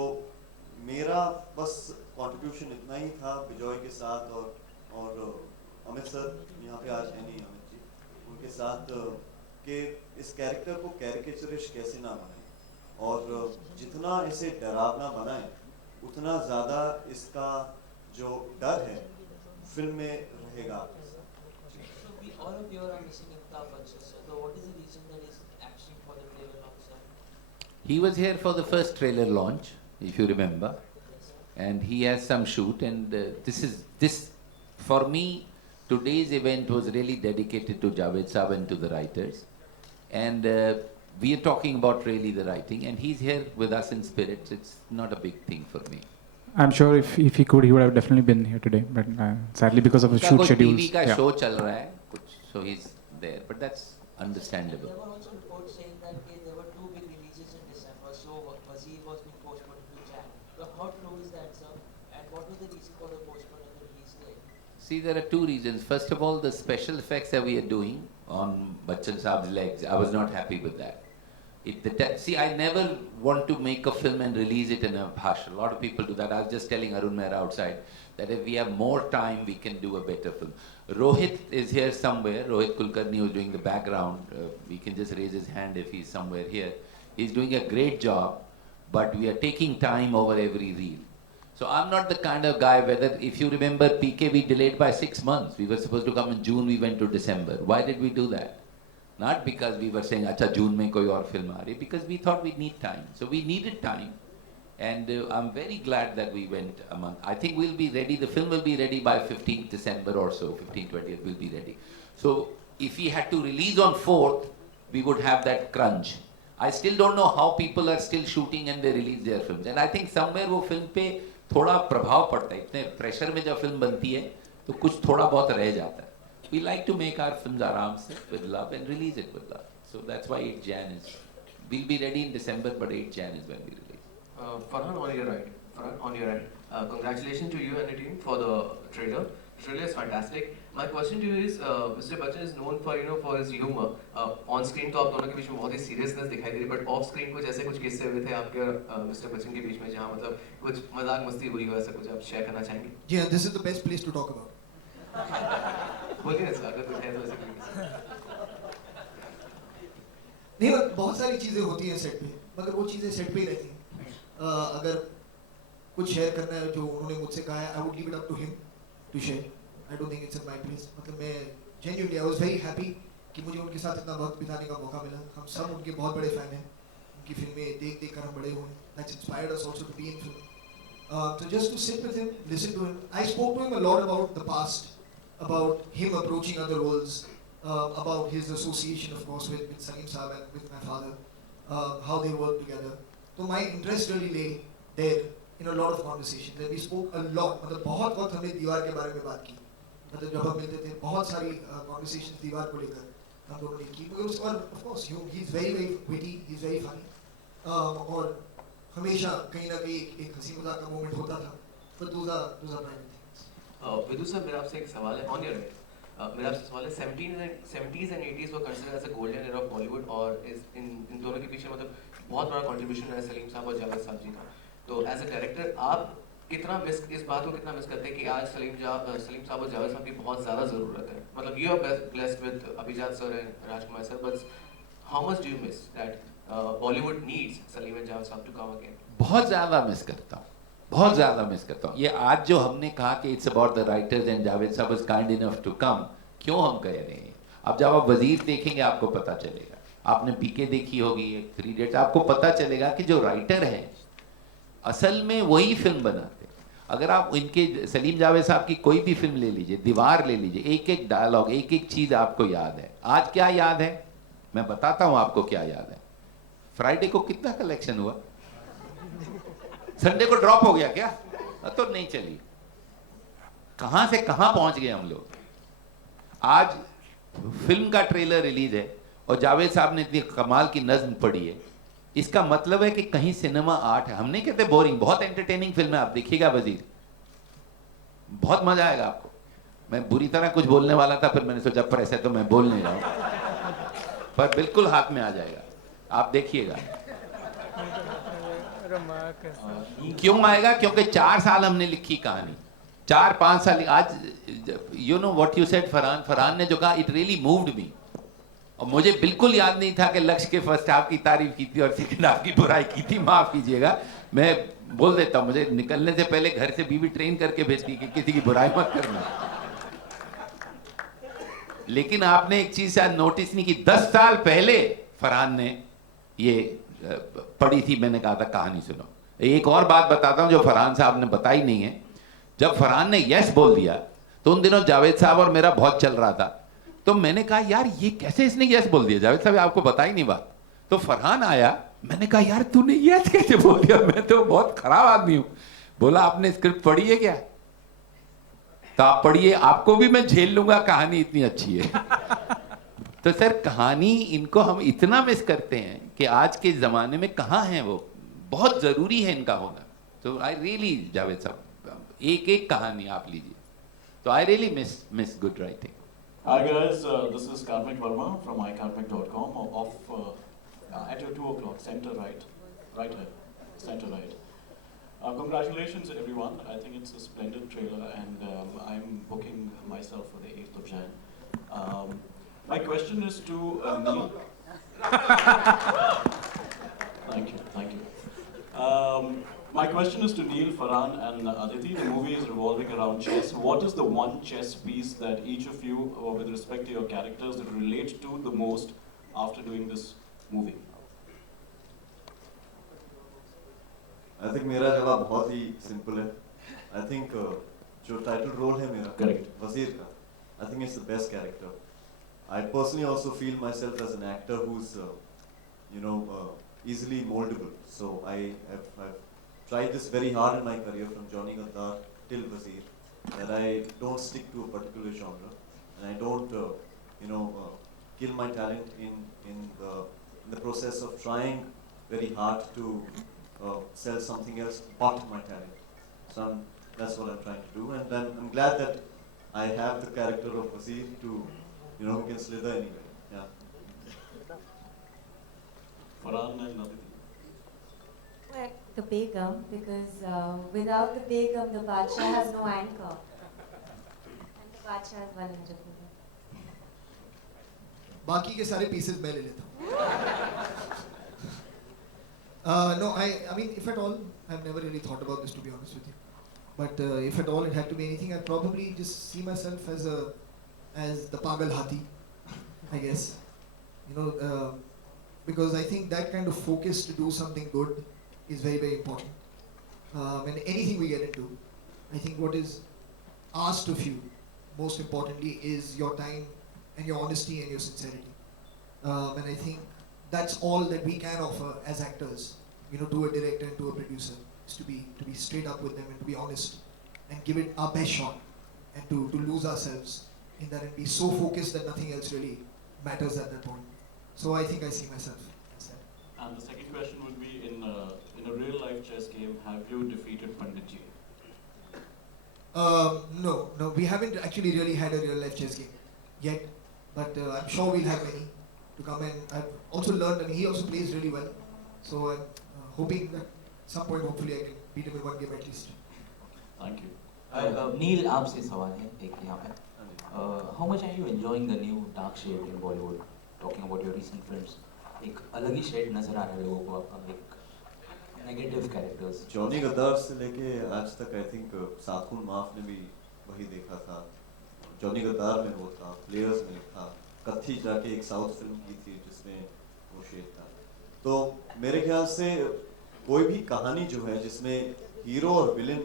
मेरा बस कंट्रीब्यूशन इतना ही था विजय के साथ और अमित सर यहाँ पे आज है नहीं, अमित जी, उनके साथ कि इस कैरेक्टर को कैरिकेचरिश कैसे ना बनाए और जितना इसे डरावना बनाए उतना ज़्यादा इसका जो डर है फिल्म में रहेगा. All of you are missing Amitabh Bachchan, so what is the reason that he's actually for the trailer launch, sir? He was here for the first trailer launch, if you remember, and he has some shoot. And this for me, today's event was really dedicated to Javed Saab and to the writers. And we are talking about really the writing, and he's here with us in spirit. It's not a big thing for me. I'm sure if he could, he would have definitely been here today. But sadly, because of the shoot schedules, TV का show चल रहा है कुछ, so he's there. But that's understandable. There were also reports saying that there were two big releases in December, so Wazir was being postponed to Jan. So how true is that, sir? And what was the reason for the postponement of the release date? See, there are two reasons. First of all, the special effects that we are doing on Bachchan Saab's legs, I was not happy with that. See, I never want to make a film and release it in a bhash. A lot of people do that. I was just telling Arun Mehra outside that if we have more time, we can do a better film. Rohit is here somewhere. Rohit Kulkarni, who's doing the background. We can just raise his hand if he's somewhere here. He's doing a great job, but we are taking time over every reel. So I'm not the kind of guy, whether, if you remember, PK, we delayed by 6 months. We were supposed to come in June, we went to December. Why did we do that? Not because we were saying, acha, June mein koi aur film aa rahi, because we thought we need time. So we needed time. And I'm very glad that we went a month. I think we'll be ready, the film will be ready by 15th December or so, 15th, 20th, we'll be ready. So if we had to release on 4th, we would have that crunch. I still don't know how people are still shooting and they release their films. And I think somewhere वो film पे थोड़ा प्रभाव पड़ता है. इतने pressure में जब film बनती है, तो कुछ थोड़ा बहुत रह जाता है. We like to make our films आराम से, with love, and release it with love. So that's why 8 Jan is, we'll be ready in December, but 8 Jan is when we release. Farhan, on your right. Farhan, on your right. Congratulations to you and the team for the trailer. The trailer is fantastic. My question to you is, Mr. Bachchan is known for for his humor. On screen तो आप दोनों के बीच में बहुत ही seriousness दिखाई दे रही है, but off screen कुछ ऐसे कुछ किस्से हुए थे आपके Mr. Bachchan के बीच में जहाँ मतलब कुछ मजाक मस्ती हुई हो, ऐसा कुछ आप share करना चाहेंगे? Yeah, this is the best place to talk about. बोलिए ना सर, अगर कुछ है तो ऐसे कुछ. नहीं, बहुत सारी चीजें होती हैं सेट पे, मगर वो चीजें सेट पे ही रहती हैं. अगर कुछ शेयर करना है जो उन्होंने मुझसे कहा है, I would leave it up to him to share. I don't think it's in my place. मतलब मैं genuinely I was very happy कि मुझे उनके साथ इतना वक्त बिताने का मौका मिला. हम सब उनके बहुत बड़े फैन हैं. उनकी फिल्में देख कर हम बड़े हुए. That's inspired us also to be in film. So just to sit with him, listen to him. I spoke to him a lot about the past, about him approaching other roles, about his association, of course, with Salim Saab and with my father, how they work together. So my interest really lay there in a lot of conversations. And we spoke a lot. मतलब बहुत हमने दीवार के बारे में बात की. मतलब जब हम मिलते थे, बहुत सारी conversations दीवार को लेकर हम दोनों ने की because और of course he's very witty, he's very funny, और हमेशा कहीं ना कहीं एक हंसी मजाक का मोमेंट होता था, but those are private things. Vidhu sir, मेरा आपसे एक सवाल है ऑन योर राइट। मेरा आपसे सवाल है 70s and 80s were considered as a golden era of Bollywood, और इन दोनों के पीछे मतलब बहुत बड़ा कंट्रीब्यूशन है सलीम साहब और जावेद साहब जी का। तो एज अ डायरेक्टर आप इस बात को कितना मिस करते हैं कि आज सलीम साहब और जावेद साहब की बहुत ज़्यादा ज़रूरत है? मतलब यू आर blessed with अभिजात sir and Rajkumar sir, but how much do you miss that Bollywood needs Salim and Javed साहब टू कम अगेन? बहुत ज़्यादा मिस करता हूँ, बहुत ज़्यादा मिस करता हूँ। ये आज जो हमने कहा कि it's about the writers and Javed sahab is kind enough to come, क्यों हम कह रहे हैं? अब जब आप वजीर देखेंगे आपको पता चलेगा, आपने पीके देखी होगी, एक 3 Idiots, आपको पता चलेगा कि जो राइटर हैं असल में वही फिल्म बनाते हैं। अगर आप इनके सलीम जावेद साहब की कोई भी फिल्म ले लीजिए, दीवार ले लीजिए, एक एक डायलॉग, एक एक चीज़ आपको याद है। आज क्या याद है मैं बताता हूँ आपको क्या याद है। फ्राइडे को कितना कलेक्शन हुआ? संडे को ड्रॉप हो गया क्या? तो नहीं चली। कहां से कहां पहुंच गए हम लोग। आज फिल्म का ट्रेलर रिलीज है और जावेद साहब ने इतनी कमाल की नज्म पढ़ी है, इसका मतलब है कि कहीं सिनेमा आर्ट है। हम नहीं कहते बोरिंग, बहुत एंटरटेनिंग फिल्म है, आप देखिएगा वजीर, बहुत मजा आएगा आपको। मैं बुरी तरह कुछ बोलने वाला था, फिर मैंने सोचा प्रेस है तो मैं बोल नहीं रहा हूं, पर बिल्कुल हाथ में आ जाएगा, आप देखिएगा। क्यों आएगा? क्योंकि 4 साल हमने लिखी कहानी, 4-5 साल। आज you know what you said Farhan ने जो कहा, इट रियली मूव्ड मी। और मुझे बिल्कुल याद नहीं था कि लक्ष्य के फर्स्ट हाफ की तारीफ की थी और सेकंड हाफ की बुराई की थी, माफ कीजिएगा। मैं बोल देता हूं, मुझे निकलने से पहले घर से बीवी ट्रेन करके भेजती कि किसी की बुराई मत करना। लेकिन आपने एक चीज शायद नोटिस नहीं की, 10 साल पहले फरहान ने ये पढ़ी थी, मैंने कहा था कहानी सुनो। एक और बात बताता हूं जो फरहान साहब ने बताई नहीं है। जब फरहान ने यस बोल दिया तो उन दिनों जावेद साहब और मेरा बहुत चल रहा था, तो मैंने कहा यार ये कैसे इसने यस बोल दिया, जावेद साहब आपको बताई नहीं बात। तो फरहान आया, मैंने कहा यार तूने यस कैसे बोल दिया, मैं तो बहुत खराब आदमी हूं। बोला आपने स्क्रिप्ट पढ़ी है क्या? तो आप पढ़िए, आपको भी मैं झेल लूंगा, कहानी इतनी अच्छी है। तो सर कहानी, इनको हम इतना मिस करते हैं कि आज के ज़माने में कहाँ हैं वो, बहुत ज़रूरी है इनका होना। तो आई रियली, जावेद साहब एक एक कहानी आप लीजिए, तो I really miss good writing. Hi guys, this is Karmik Verma from ikarmik.com at your 2 o'clock, center right here, center right. Congratulations everyone, I think it's a splendid trailer and I'm booking myself for the 8th of Jan. My question is to Neil. Thank you. My question is to Neil, Farhan and Aditi. The movie is revolving around chess. What is the one chess piece that each of you, with respect to your characters, relate to the most after doing this movie? I think मेरा जवाब बहुत ही simple है. I think जो title role है मेरा, correct, वजीर का, I think it's the best character. I personally also feel myself as an actor who's, easily moldable. So I've tried this very hard in my career, from Johnny Gaddar till Wazir, that I don't stick to a particular genre, and I don't, kill my talent in the process of trying very hard to sell something else but my talent. So that's what I'm trying to do, and then I'm glad that I have the character of Wazir to, who can slither anywhere. Yeah. Farhan and Aditi. Well, the Begum, because without the Begum, the Badshah has no anchor. And the Badshah is vulnerable. बाकी के सारे pieces मैं ले लेता हूँ. No, I mean, if at all, I've never really thought about this, to be honest with you. But if at all it had to be anything, I'd probably just see myself as the Pagal Hathi, I guess. Because I think that kind of focus to do something good is very, very important. And anything we get into, I think what is asked of you, most importantly, is your time and your honesty and your sincerity. And I think that's all that we can offer as actors, to a director and to a producer, is to be straight up with them and to be honest and give it our best shot, and to lose ourselves in that and be so focused that nothing else really matters at that point. So I think I see myself as that. And the second question would be, in a real life chess game, have you defeated Panditji? No, we haven't actually really had a real life chess game yet, but I'm sure we'll have many to come. And I've also learned, I mean, he also plays really well, so I'm hoping that some point hopefully I can beat him in one game at least. Thank you. नील आपसे सवाल है एक यहाँ पे. How much are you enjoying the new dark shade in Bollywood? Talking about your recent films, एक अलग ही shade नजर आ रहा है लोगों को आपका, एक negative characters. जॉनी गद्दार से लेके आज तक आई थिंक साकुन माफ ने भी वही देखा था. जॉनी गद्दार में वो था, प्लेयर्स में था, कत्थी जाके एक साउथ फिल्म की थी जिसमें वो शेड था. तो मेरे ख्याल से कोई भी कहानी जो है जिसमें हीरो और विलेन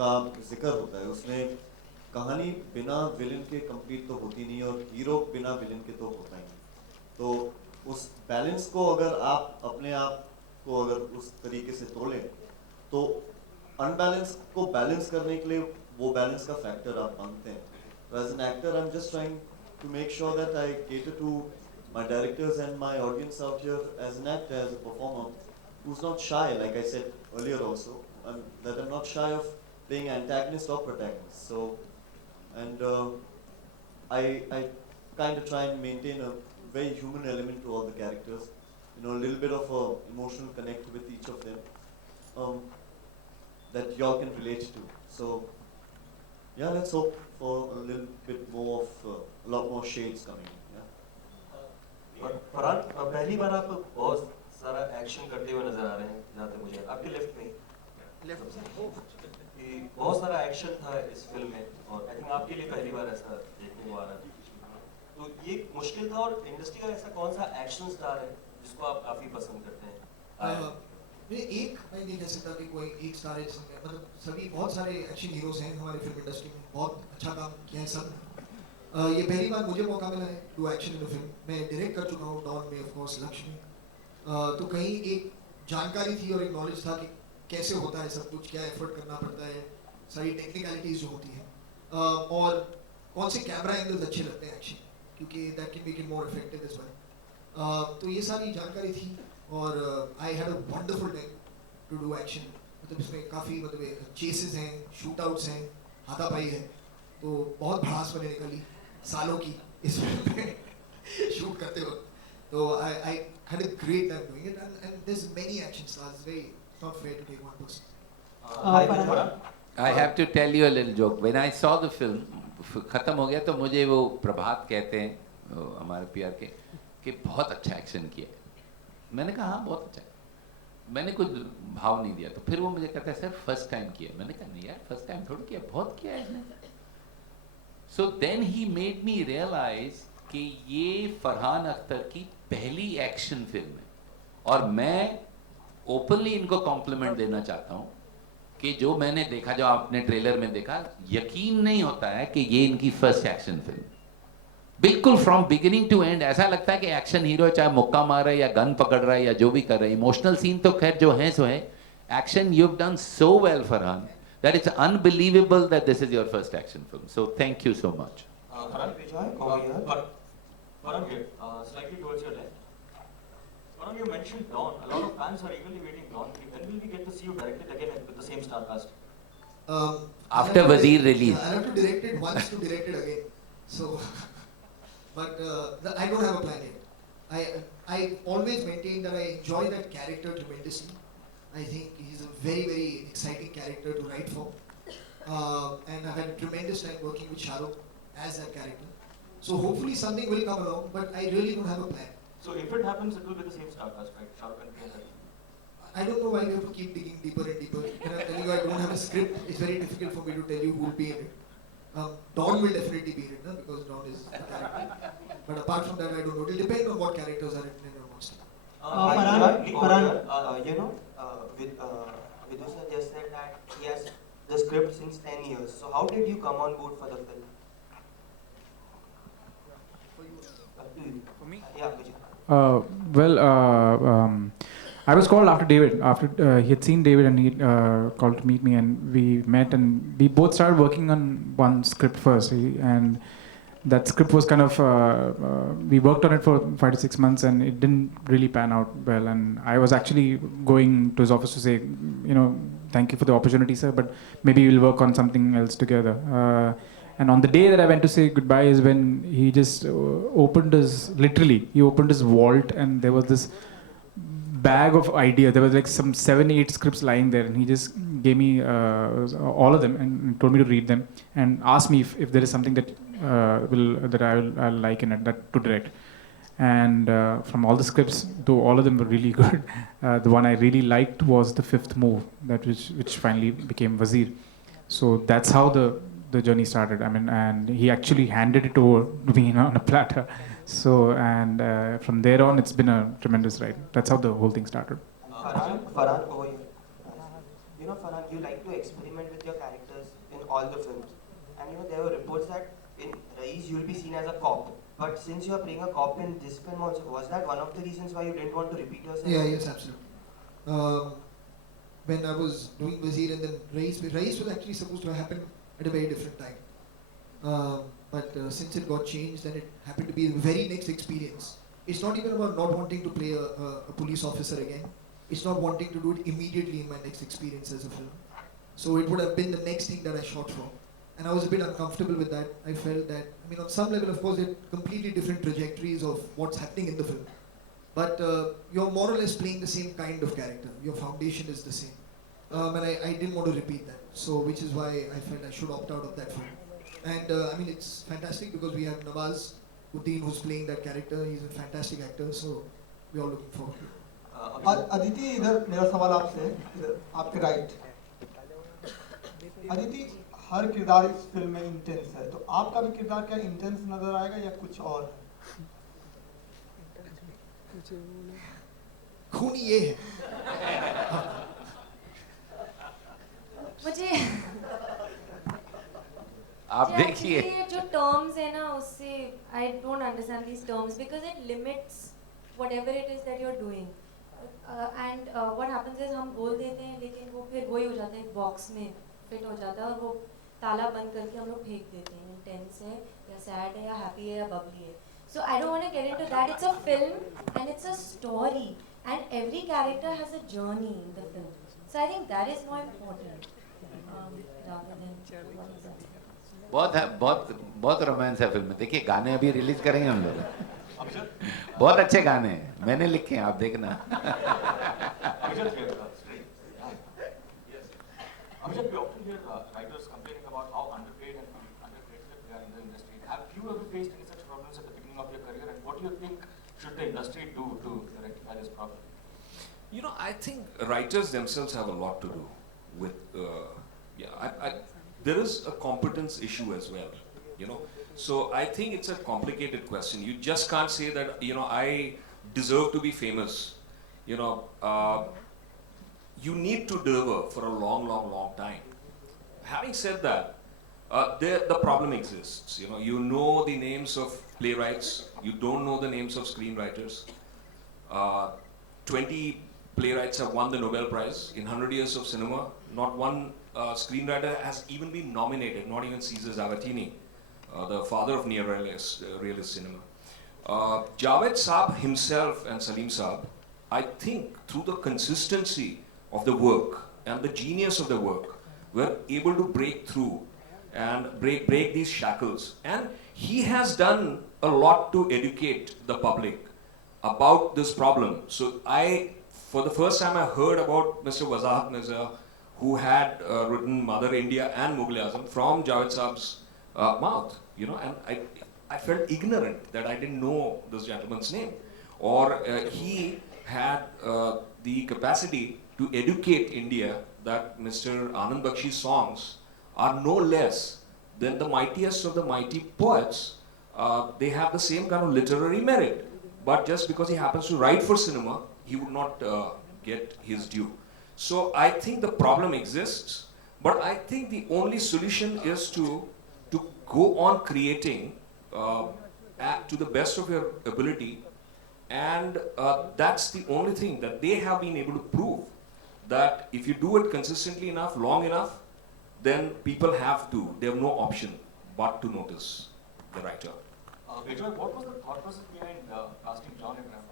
का जिक्र होता है, उसमें कहानी बिना विलेन के कंप्लीट तो होती नहीं और हीरो बिना विलेन के तो होता ही नहीं. तो उस बैलेंस को अगर आप अपने आप को अगर उस तरीके से तोलें तो अनबैलेंस को बैलेंस करने के लिए वो बैलेंस का फैक्टर आप मांगते हैं. तो as an actor I am just trying to make sure that I cater to my directors and my audience out here as an actor, as a performer who's not shy, like I said earlier also, that I'm not shy of playing antagonist or protagonist. So, and I kind of try and maintain a very human element to all the characters. You know, a little bit of a emotional connect with each of them that y'all can relate to. So, yeah, let's hope for a little bit more of a lot more shades coming in. Yeah. Farhan, पहली बार आप बहुत सारा action करते हुए नजर आ रहे हैं, जहाँ तक मुझे आपके लेफ्ट में बहुत सारा एक्शन था इस फिल्म में, और आई थिंक आपके लिए पहली बार ऐसा देखने को आ रहा है. तो ये मुश्किल था, और इंडस्ट्री का ऐसा कौन सा एक्शन स्टार है जिसको आप काफी पसंद करते हैं? एक मैं नहीं कह सकता कि कोई एक स्टार है जिसमें, मतलब सभी बहुत सारे एक्शन हीरोज हैं हमारे फिल्म इंडस्ट्री में, बहुत अच्छा काम किया है सब. ये पहली बार मुझे मौका मिला है डू एक्शन इन फिल्म. मैं डायरेक्ट कर चुका हूँ डॉन में, ऑफ कोर्स लक्ष्मी. तो कहीं एक जानकारी थी और एक नॉलेज था कि कैसे होता है सब कुछ, क्या एफर्ट करना पड़ता है, सारी टेक्निकलिटीज जो होती हैं, और कौन से कैमरा एंगल्स अच्छे लगते हैं एक्शन, क्योंकि that can make it more effective as well. तो ये सारी जानकारी थी, और I had a wonderful time to do action. मतलब इसमें काफ़ी मतलब चेसेस हैं, शूट आउट्स हैं, हाथापाई है, तो बहुत भड़ास बने निकली सालों की इस फिल्म में शूट करते वक्त. तो आई had a great time doing it, and there's many action stars. It's not fair to take one person. I have to tell you a little joke. When I saw the film, खत्म हो गया तो मुझे वो प्रभात कहते हैं हमारे PR के कि बहुत अच्छा एक्शन किया है. मैंने कहा हाँ बहुत अच्छा है. मैंने कुछ भाव नहीं दिया. तो फिर वो मुझे कहता है सर फर्स्ट टाइम किया. मैंने कहा नहीं यार फर्स्ट टाइम थोड़ा किया, बहुत किया है इसने. So then he made me realize कि ये फरहान अख्तर की पहली एक्शन फिल्म है, और मैं ओपनली इनको कॉम्प्लीमेंट देना चाहता हूँ कि जो मैंने देखा, जो आपने ट्रेलर में देखा, यकीन नहीं होता है कि ये इनकी फर्स्ट एक्शन फिल्म. बिल्कुल फ्रॉम बिगिनिंग टू एंड ऐसा लगता है कि एक्शन हीरो चाहे मुक्का मार रहा है या गन पकड़ रहा है या जो भी कर रहा है, इमोशनल सीन तो खैर जो है सो है. Action you have done so well Farhan that it's unbelievable that this is your first action film. So thank you so much. Farhan, slightly towards your left. Farhan, you mentioned Dawn. A lot of fans are eagerly waiting Dawn. When will we get to see you directed again with the same star cast? After Wazir release. I have to direct it once to direct it again. So, but I don't have a plan yet. I always maintain that I enjoy that character tremendously. I think he's a very, very exciting character to write for. And I've had a tremendous time working with Shah Rukh as that character. So hopefully something will come along, but I really don't have a plan. So if it happens, it will be the same star cast, right? Shah Rukh and Priyanka. I don't know why we have to keep digging deeper and deeper. When I'm telling you I don't have a script, it's very difficult for me to tell you who will be in it. Dawn will definitely be in it, no? Because Dawn is the character. But apart from that, I don't know. It will depend on what characters are written in your monster. You know, Vidhu sir just said that he has the script since 10 years. So how did you come on board for the film? For me? Yeah, Well, I was called after David. After he had seen David, and he called to meet me, and we met, and we both started working on one script first. And that script was kind of, we worked on it for 5 to 6 months and it didn't really pan out well. And I was actually going to his office to say, thank you for the opportunity, sir, but maybe we'll work on something else together. And on the day that I went to say goodbye is when he just literally opened his vault and there was this bag of ideas. There was like some 7-8 scripts lying there, and he just gave me all of them and told me to read them and asked me if there is something that I'll like in it, that to direct. And from all the scripts, though all of them were really good, the one I really liked was The Fifth Move, which finally became Wazir. So that's how the journey started. I mean, and he actually handed it over to me on a platter. So, and from there on, it's been a tremendous ride. That's how the whole thing started. Farhan, over here. Farhan, you like to experiment with your characters in all the films. And there were reports that in Raees, you'll be seen as a cop. But since you are playing a cop in this film also, was that one of the reasons why you didn't want to repeat yourself? Yeah, yes, absolutely. When I was doing Wazir and then Raees was actually supposed to happen at a very different time. But since it got changed and it happened to be the very next experience, it's not even about not wanting to play a police officer again. It's not wanting to do it immediately in my next experience as a film. So it would have been the next thing that I shot for. And I was a bit uncomfortable with that. I felt that, on some level, of course, they're completely different trajectories of what's happening in the film. But you're more or less playing the same kind of character. Your foundation is the same. And I didn't want to repeat that. So, which is why I felt I should opt out of that film. And it's fantastic because we have Nawaz Uddin who's playing that character. He's a fantastic actor. So, we're all looking forward to it. Aditi, इधर मेरा सवाल आपसे, आपके right. Aditi, हर किरदार इस film में intense है, तो आपका भी किरदार क्या इंटेंस नजर आएगा या कुछ और? खूनी ये है। मुझे आप देखिए जो terms है ना उससे I don't understand these terms because it limits whatever it is that you're doing. And what happens is हम बोल देते हैं लेकिन वो फिर वही हो जाता है बॉक्स में फिट हो जाता है और वो ताला बंद करके हम लोग फेंक देते हैं इंटेंस है या सैड है या हैप्पी है या बबली है. So I don't want to get into that. It's a film and it's a story and every character has a journey in the film. So I think that is more important rather than बहुत romance है film में. देखिए गाने अभी release करेंगे हम लोग. बहुत अच्छे गाने हैं, मैंने लिखे हैं, आप देखना. Amjad, we often hear writers complaining about how underpaid and underrated they are in the industry. Have you ever faced any such problems at the beginning of your career, and what do you think should the industry do to rectify this problem? I think writers themselves have a lot to do with, there is a competence issue as well, So I think it's a complicated question. You just can't say that, I deserve to be famous. You need to deliver for a long, long, long time. Having said that, the problem exists. You know the names of playwrights. You don't know the names of screenwriters. 20 playwrights have won the Nobel Prize in 100 years of cinema. Not one screenwriter has even been nominated, not even Cesar Zavattini, the father of neo-realist cinema. Javed Saab himself and Salim Saab, I think through the consistency of the work and the genius of the work, were able to break through and break these shackles. And he has done a lot to educate the public about this problem. So for the first time I heard about Mr. Wazahat Mirza, who had written Mother India and Mughal-e-Azam from Javed Saab's mouth, and I felt ignorant that I didn't know this gentleman's name. Or he had the capacity to educate India that Mr. Anand Bakshi's songs are no less than the mightiest of the mighty poets. They have the same kind of literary merit, but just because he happens to write for cinema, he would not get his due. So I think the problem exists, but I think the only solution is to go on creating to the best of your ability, and that's the only thing that they have been able to prove, that if you do it consistently enough, long enough, then people they have no option but to notice. the writer. Vijay, what was the thought process behind casting John Abraham?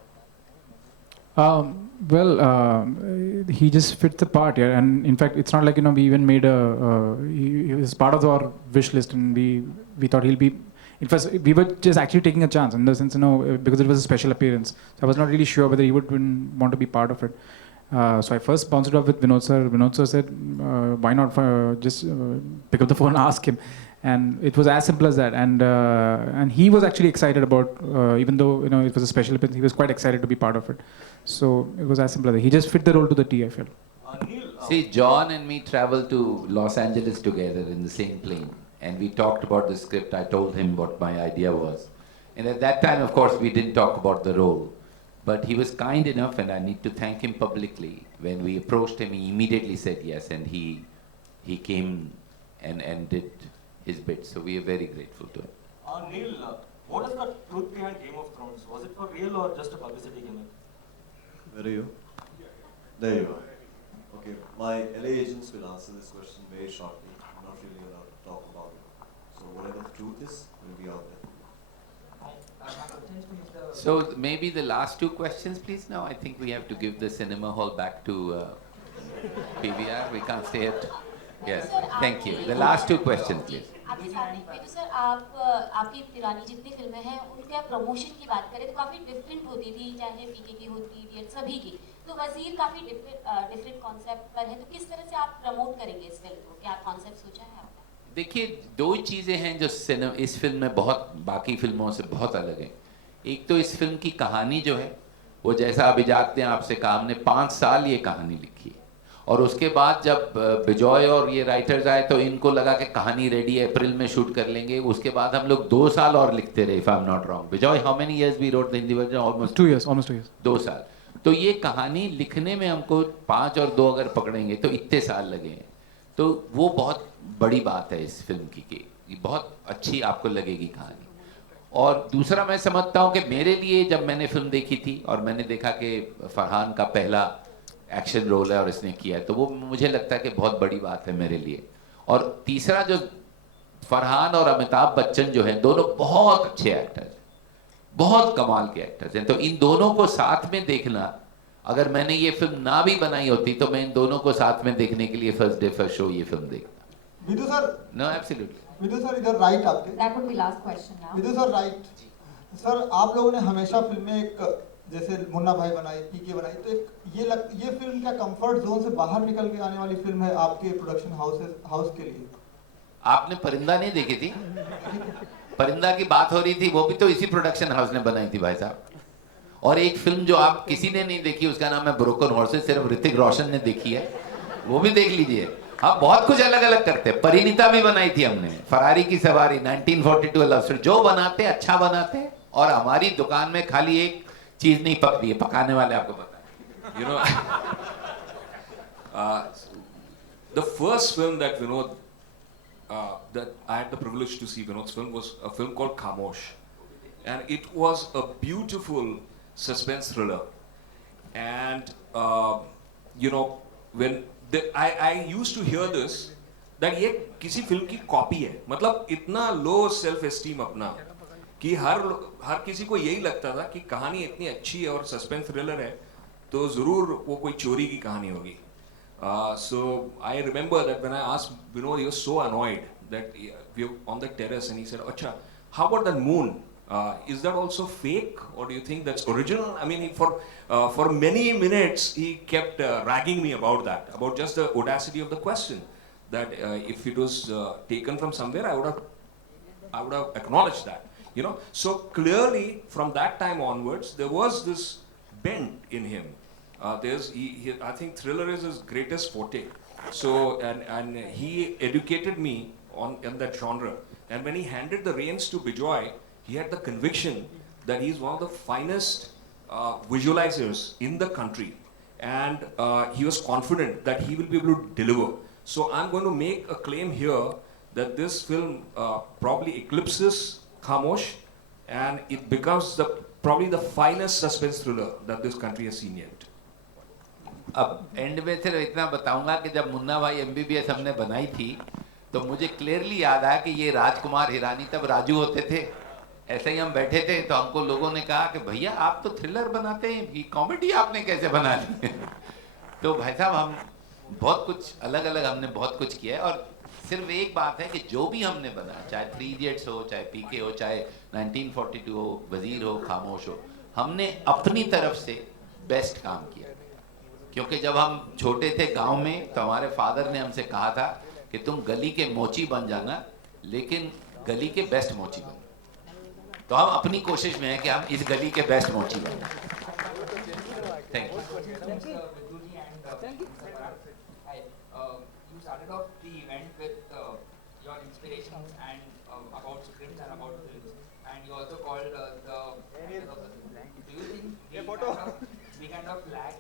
He just fit the part, yeah. And in fact, it's not like, we even made he was part of our wish list, and we thought he'll be. In fact, we were just actually taking a chance in the sense, because it was a special appearance. So I was not really sure whether he would want to be part of it. So I first bounced it off with Vinod sir. Vinod sir said, why not just pick up the phone and ask him. And it was as simple as that. And he was actually excited about, even though it was a special appearance, he was quite excited to be part of it. So it was as simple as that. He just fit the role to the T, I felt. See, John and me traveled to Los Angeles together in the same plane. And we talked about the script. I told him what my idea was. And at that time, of course, we didn't talk about the role. But he was kind enough, and I need to thank him publicly. When we approached him, he immediately said yes, and he came and did his bit. So we are very grateful to him. Neil, what is the truth behind Game of Thrones? Was it for real or just a publicity gimmick? Where are you? There you are. Okay, my LA agents will answer this question very shortly. I'm not really allowed to talk about it. So whatever the truth is, will be out there. So maybe the last two questions, please. Now I think we have to give the cinema hall back to PVR. We can't say it. Yes, thank you. The last two questions, please. आपके सामने बेटू sir, आपकी पुरानी जितनी फिल्में हैं उनके promotion की बात करें तो काफ़ी डिफरेंट होती थी, चाहे पीके की होती थी, सभी की। तो वजीर काफ़ी डिफरेंट कॉन्सेप्ट पर है, तो किस तरह से आप प्रमोट करेंगे इस फिल्म को? क्या कॉन्सेप्ट सोचा है आपने? देखिए, दो चीज़ें हैं जो इस फिल्म में बहुत बाकी फिल्मों से बहुत अलग हैं। एक तो इस फिल्म की कहानी जो है वो, जैसा अभिजात ने आपसे कहा, हमने 5 साल ये कहानी लिखी है। और उसके बाद जब बिजॉय और ये राइटर्स आए तो इनको लगा कि कहानी रेडी है, अप्रैल में शूट कर लेंगे। उसके बाद हम लोग 2 साल और लिखते रहे, if I am not wrong. Bijoy, how many years we wrote the Hindi version? Almost 2 years, almost 2 years. 2 साल। तो ये कहानी लिखने में हमको 5 और 2 अगर पकड़ेंगे तो इतने साल लगे हैं। तो वो बहुत बड़ी बात है इस फिल्म की कि बहुत अच्छी आपको लगेगी कहानी। और दूसरा, मैं समझता हूँ कि मेरे लिए जब मैंने फिल्म देखी थी और मैंने देखा कि फरहान का पहला एक्शन रोल है और इसने किया है, तो वो मुझे लगता है कि बहुत बड़ी बात है मेरे लिए। और तीसरा, जो फरहान और अमिताभ बच्चन जो हैं, दोनों बहुत अच्छे एक्टर्स हैं, बहुत कमाल के एक्टर्स हैं। तो इन दोनों को साथ में देखना, अगर मैंने ये फिल्म ना भी बनाई होती तो मैं इन दोनों को साथ में देखने के लिए फर्स्ट डे फर्स्ट शो ये फिल्म देखता। Vidhu sir, no, absolutely. Vidhu sir, इधर राइट आपके। That would be last question now. Vidhu sir, right. Sir, आप लोगों ने हमेशा फिल्में एक जैसे मुन्ना भाई बनाई, पीके बनाई, तो एक ये फिल्म क्या कंफर्ट जोन से बाहर निकल के आने वाली फिल्म है आपके प्रोडक्शन हाउस के लिए? आपने परिंदा नहीं देखी थी? परिंदा की बात हो रही थी, वो भी तो इसी प्रोडक्शन हाउस ने बनाई थी भाई साहब। और एक फिल्म जो आप किसी ने नहीं देखी, उसका नाम है ब्रोकन हॉर्सेस, सिर्फ ऋतिक रोशन ने देखी है, वो भी देख लीजिए। हाँ, बहुत कुछ अलग अलग करते हैं। परिणीता भी बनाई थी हमने, फरारी की सवारी, 1942 लव स्टोरी। जो बनाते अच्छा बनाते। और हमारी दुकान में खाली एक चीज नहीं पकती है, पकाने वाले आपको पता है। You know, the first film that Vinod, that I had the privilege to see Vinod's film, was a film called Khamosh, and it was a beautiful suspense thriller. And when I used to hear this, that ये किसी film की copy है। मतलब इतना low self esteem अपना कि हर किसी को यही लगता था कि कहानी इतनी अच्छी है और सस्पेंस थ्रिलर है तो जरूर वो कोई चोरी की कहानी होगी। So I remember that when I asked Vinod, he was so annoyed that we were on the terrace and he said, "Acha, how about that moon? Is that also fake, or do you think that's original?" I mean, for many minutes he kept ragging me about that, about just the audacity of the question. That if it was taken from somewhere, I would have acknowledged that. So clearly from that time onwards there was this bent in him. I think thriller is his greatest forte. So and he educated me in that genre. And when he handed the reins to Bijoy, he had the conviction that he is one of the finest visualizers in the country, and he was confident that he will be able to deliver. So I'm going to make a claim here that this film probably eclipses Khamosh, and it becomes probably the finest suspense thriller that this country has seen yet. अब and में सिर्फ इतना बताऊंगा कि जब मुन्ना भाई MBBS हमने बनाई थी तो मुझे क्लियरली याद आया कि ये राजकुमार हिरानी तब राजू होते थे, ऐसे ही हम बैठे थे तो हमको लोगों ने कहा कि भैया आप तो थ्रिलर बनाते हैं, ये कॉमेडी आपने कैसे बना ली? तो भाई साहब हम बहुत कुछ अलग अलग हमने बहुत कुछ किया है, और सिर्फ एक बात है कि जो भी हमने बनाया, चाहे 3 इडियट्स हो, चाहे पीके हो, चाहे 1942 हो, वजीर हो, खामोश हो, हमने अपनी तरफ से बेस्ट काम किया। क्योंकि जब हम छोटे थे गांव में तो हमारे फादर ने हमसे कहा था कि तुम गली के मोची बन जाना, लेकिन गली के बेस्ट मोची बन। तो हम अपनी कोशिश में है कि हम इस गली के बेस्ट मोची बने। Thank you. You started off the event with your inspirations and about scripts and about films, and you also called the writers of the film. Do you think we kind of lack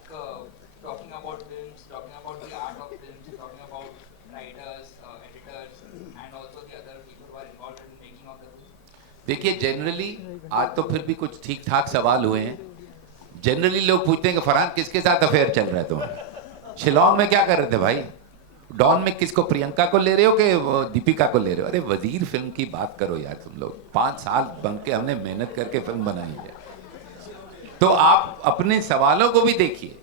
talking about films, talking about the art of films, talking about writers, editors, and also the other people who are involved in making of the film? देखिए generally आज तो फिर भी कुछ ठीक ठाक सवाल हुए हैं। जनरली लोग पूछते हैं कि फरहान किसके साथ अफेयर चल रहा है तुम्हारा, शिलोंग में क्या कर रहे थे भाई, डॉन में किसको, प्रियंका को ले रहे हो कि दीपिका को ले रहे हो? अरे वजीर फिल्म की बात करो यार तुम लोग, 5 साल बन के हमने मेहनत करके फिल्म बनाई है। तो आप अपने सवालों को भी देखिए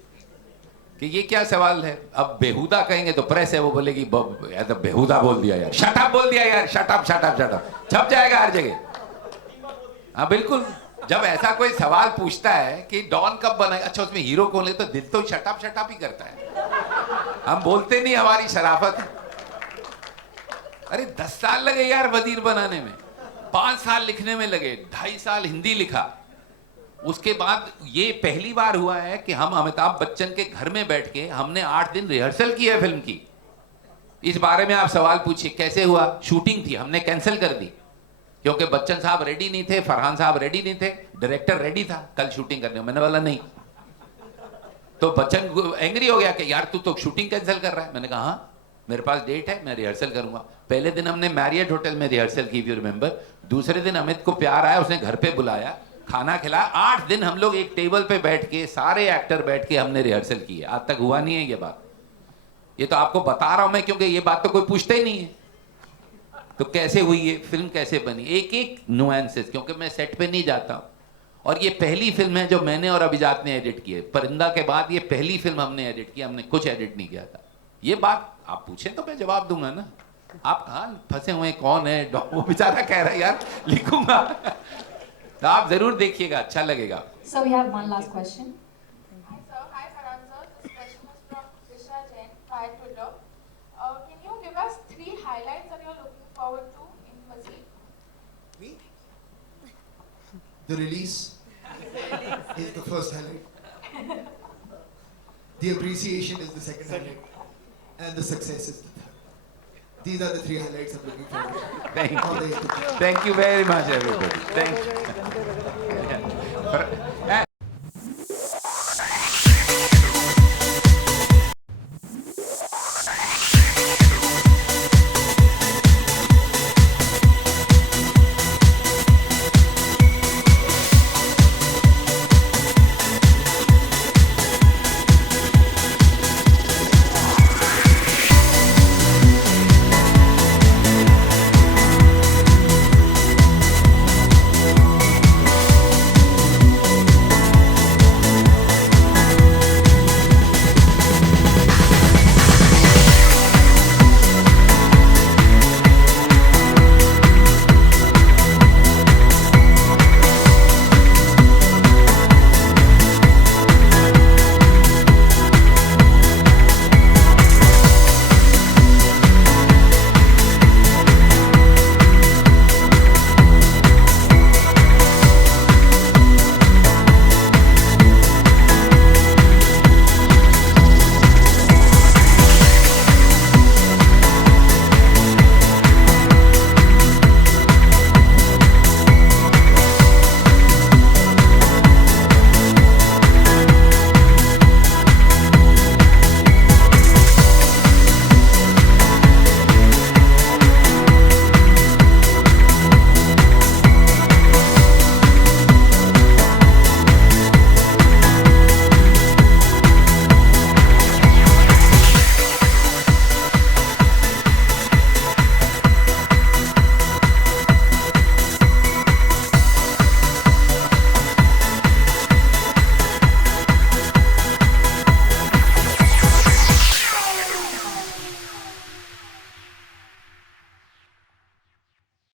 कि ये क्या सवाल है। अब बेहुदा कहेंगे तो प्रेस है वो बोलेगी तो बेहुदा बोल दिया यार, शट अप बोल दिया यार, shut up shut up shut up, छप जाएगा हर जगह। हाँ बिल्कुल, जब ऐसा कोई सवाल पूछता है कि डॉन कब बनाएगा, अच्छा उसमें हीरो कौन है, तो दिल तो शट अप ही करता है। हम बोलते नहीं, हमारी शराफत है। अरे 10 साल लगे यार वजीर बनाने में, 5 साल लिखने में लगे, 2.5 साल हिंदी लिखा। उसके बाद ये पहली बार हुआ है कि हम अमिताभ बच्चन के घर में बैठ के हमने 8 दिन रिहर्सल की है फिल्म की। इस बारे में आप सवाल पूछिए कैसे हुआ। शूटिंग थी, हमने कैंसिल कर दी क्योंकि बच्चन साहब रेडी नहीं थे, फरहान साहब रेडी नहीं थे, डायरेक्टर रेडी था कल शूटिंग करने, मैंने बोला नहीं। तो बच्चन एंग्री हो गया कि यार तू तो शूटिंग कैंसिल कर रहा है। मैंने कहा हाँ मेरे पास डेट है, मैं रिहर्सल करूंगा। पहले दिन हमने मैरियट होटल में रिहर्सल की, यू रिमेंबर। दूसरे दिन अमित को प्यार आया, उसने घर पे बुलाया, खाना खिलाया। 8 दिन हम लोग एक टेबल पे बैठ के, सारे एक्टर बैठ के हमने रिहर्सल की है। आज तक हुआ नहीं है ये बात। ये तो आपको बता रहा हूं मैं क्योंकि ये बात तो कोई पूछता ही नहीं है। तो कैसे हुई ये फिल्म, कैसे बनी, एक एक नुएंसेस, क्योंकि मैं सेट पे नहीं जाता हूं। और ये पहली फिल्म है जो मैंने और अभिजात ने एडिट की है। परिंदा के बाद ये पहली फिल्म हमने एडिट की, हमने कुछ एडिट नहीं किया था। ये बात आप पूछें तो मैं जवाब दूंगा ना। आप कहाँ फंसे हुए, कौन है वो बेचारा कह रहा है यार लिखूंगा। तो आप जरूर देखिएगा, अच्छा लगेगा। So we have one last question. Hi sir, hi Farhan sir. This question is from Disha Jain via Twitter. Can you give us 3 highlights that you're looking forward to in Wazir? The release is the first highlight. The appreciation is the second highlight. And the success is the third. These are the 3 highlights I'm looking forward to. Thank you. Thank you very much everybody. Thank you.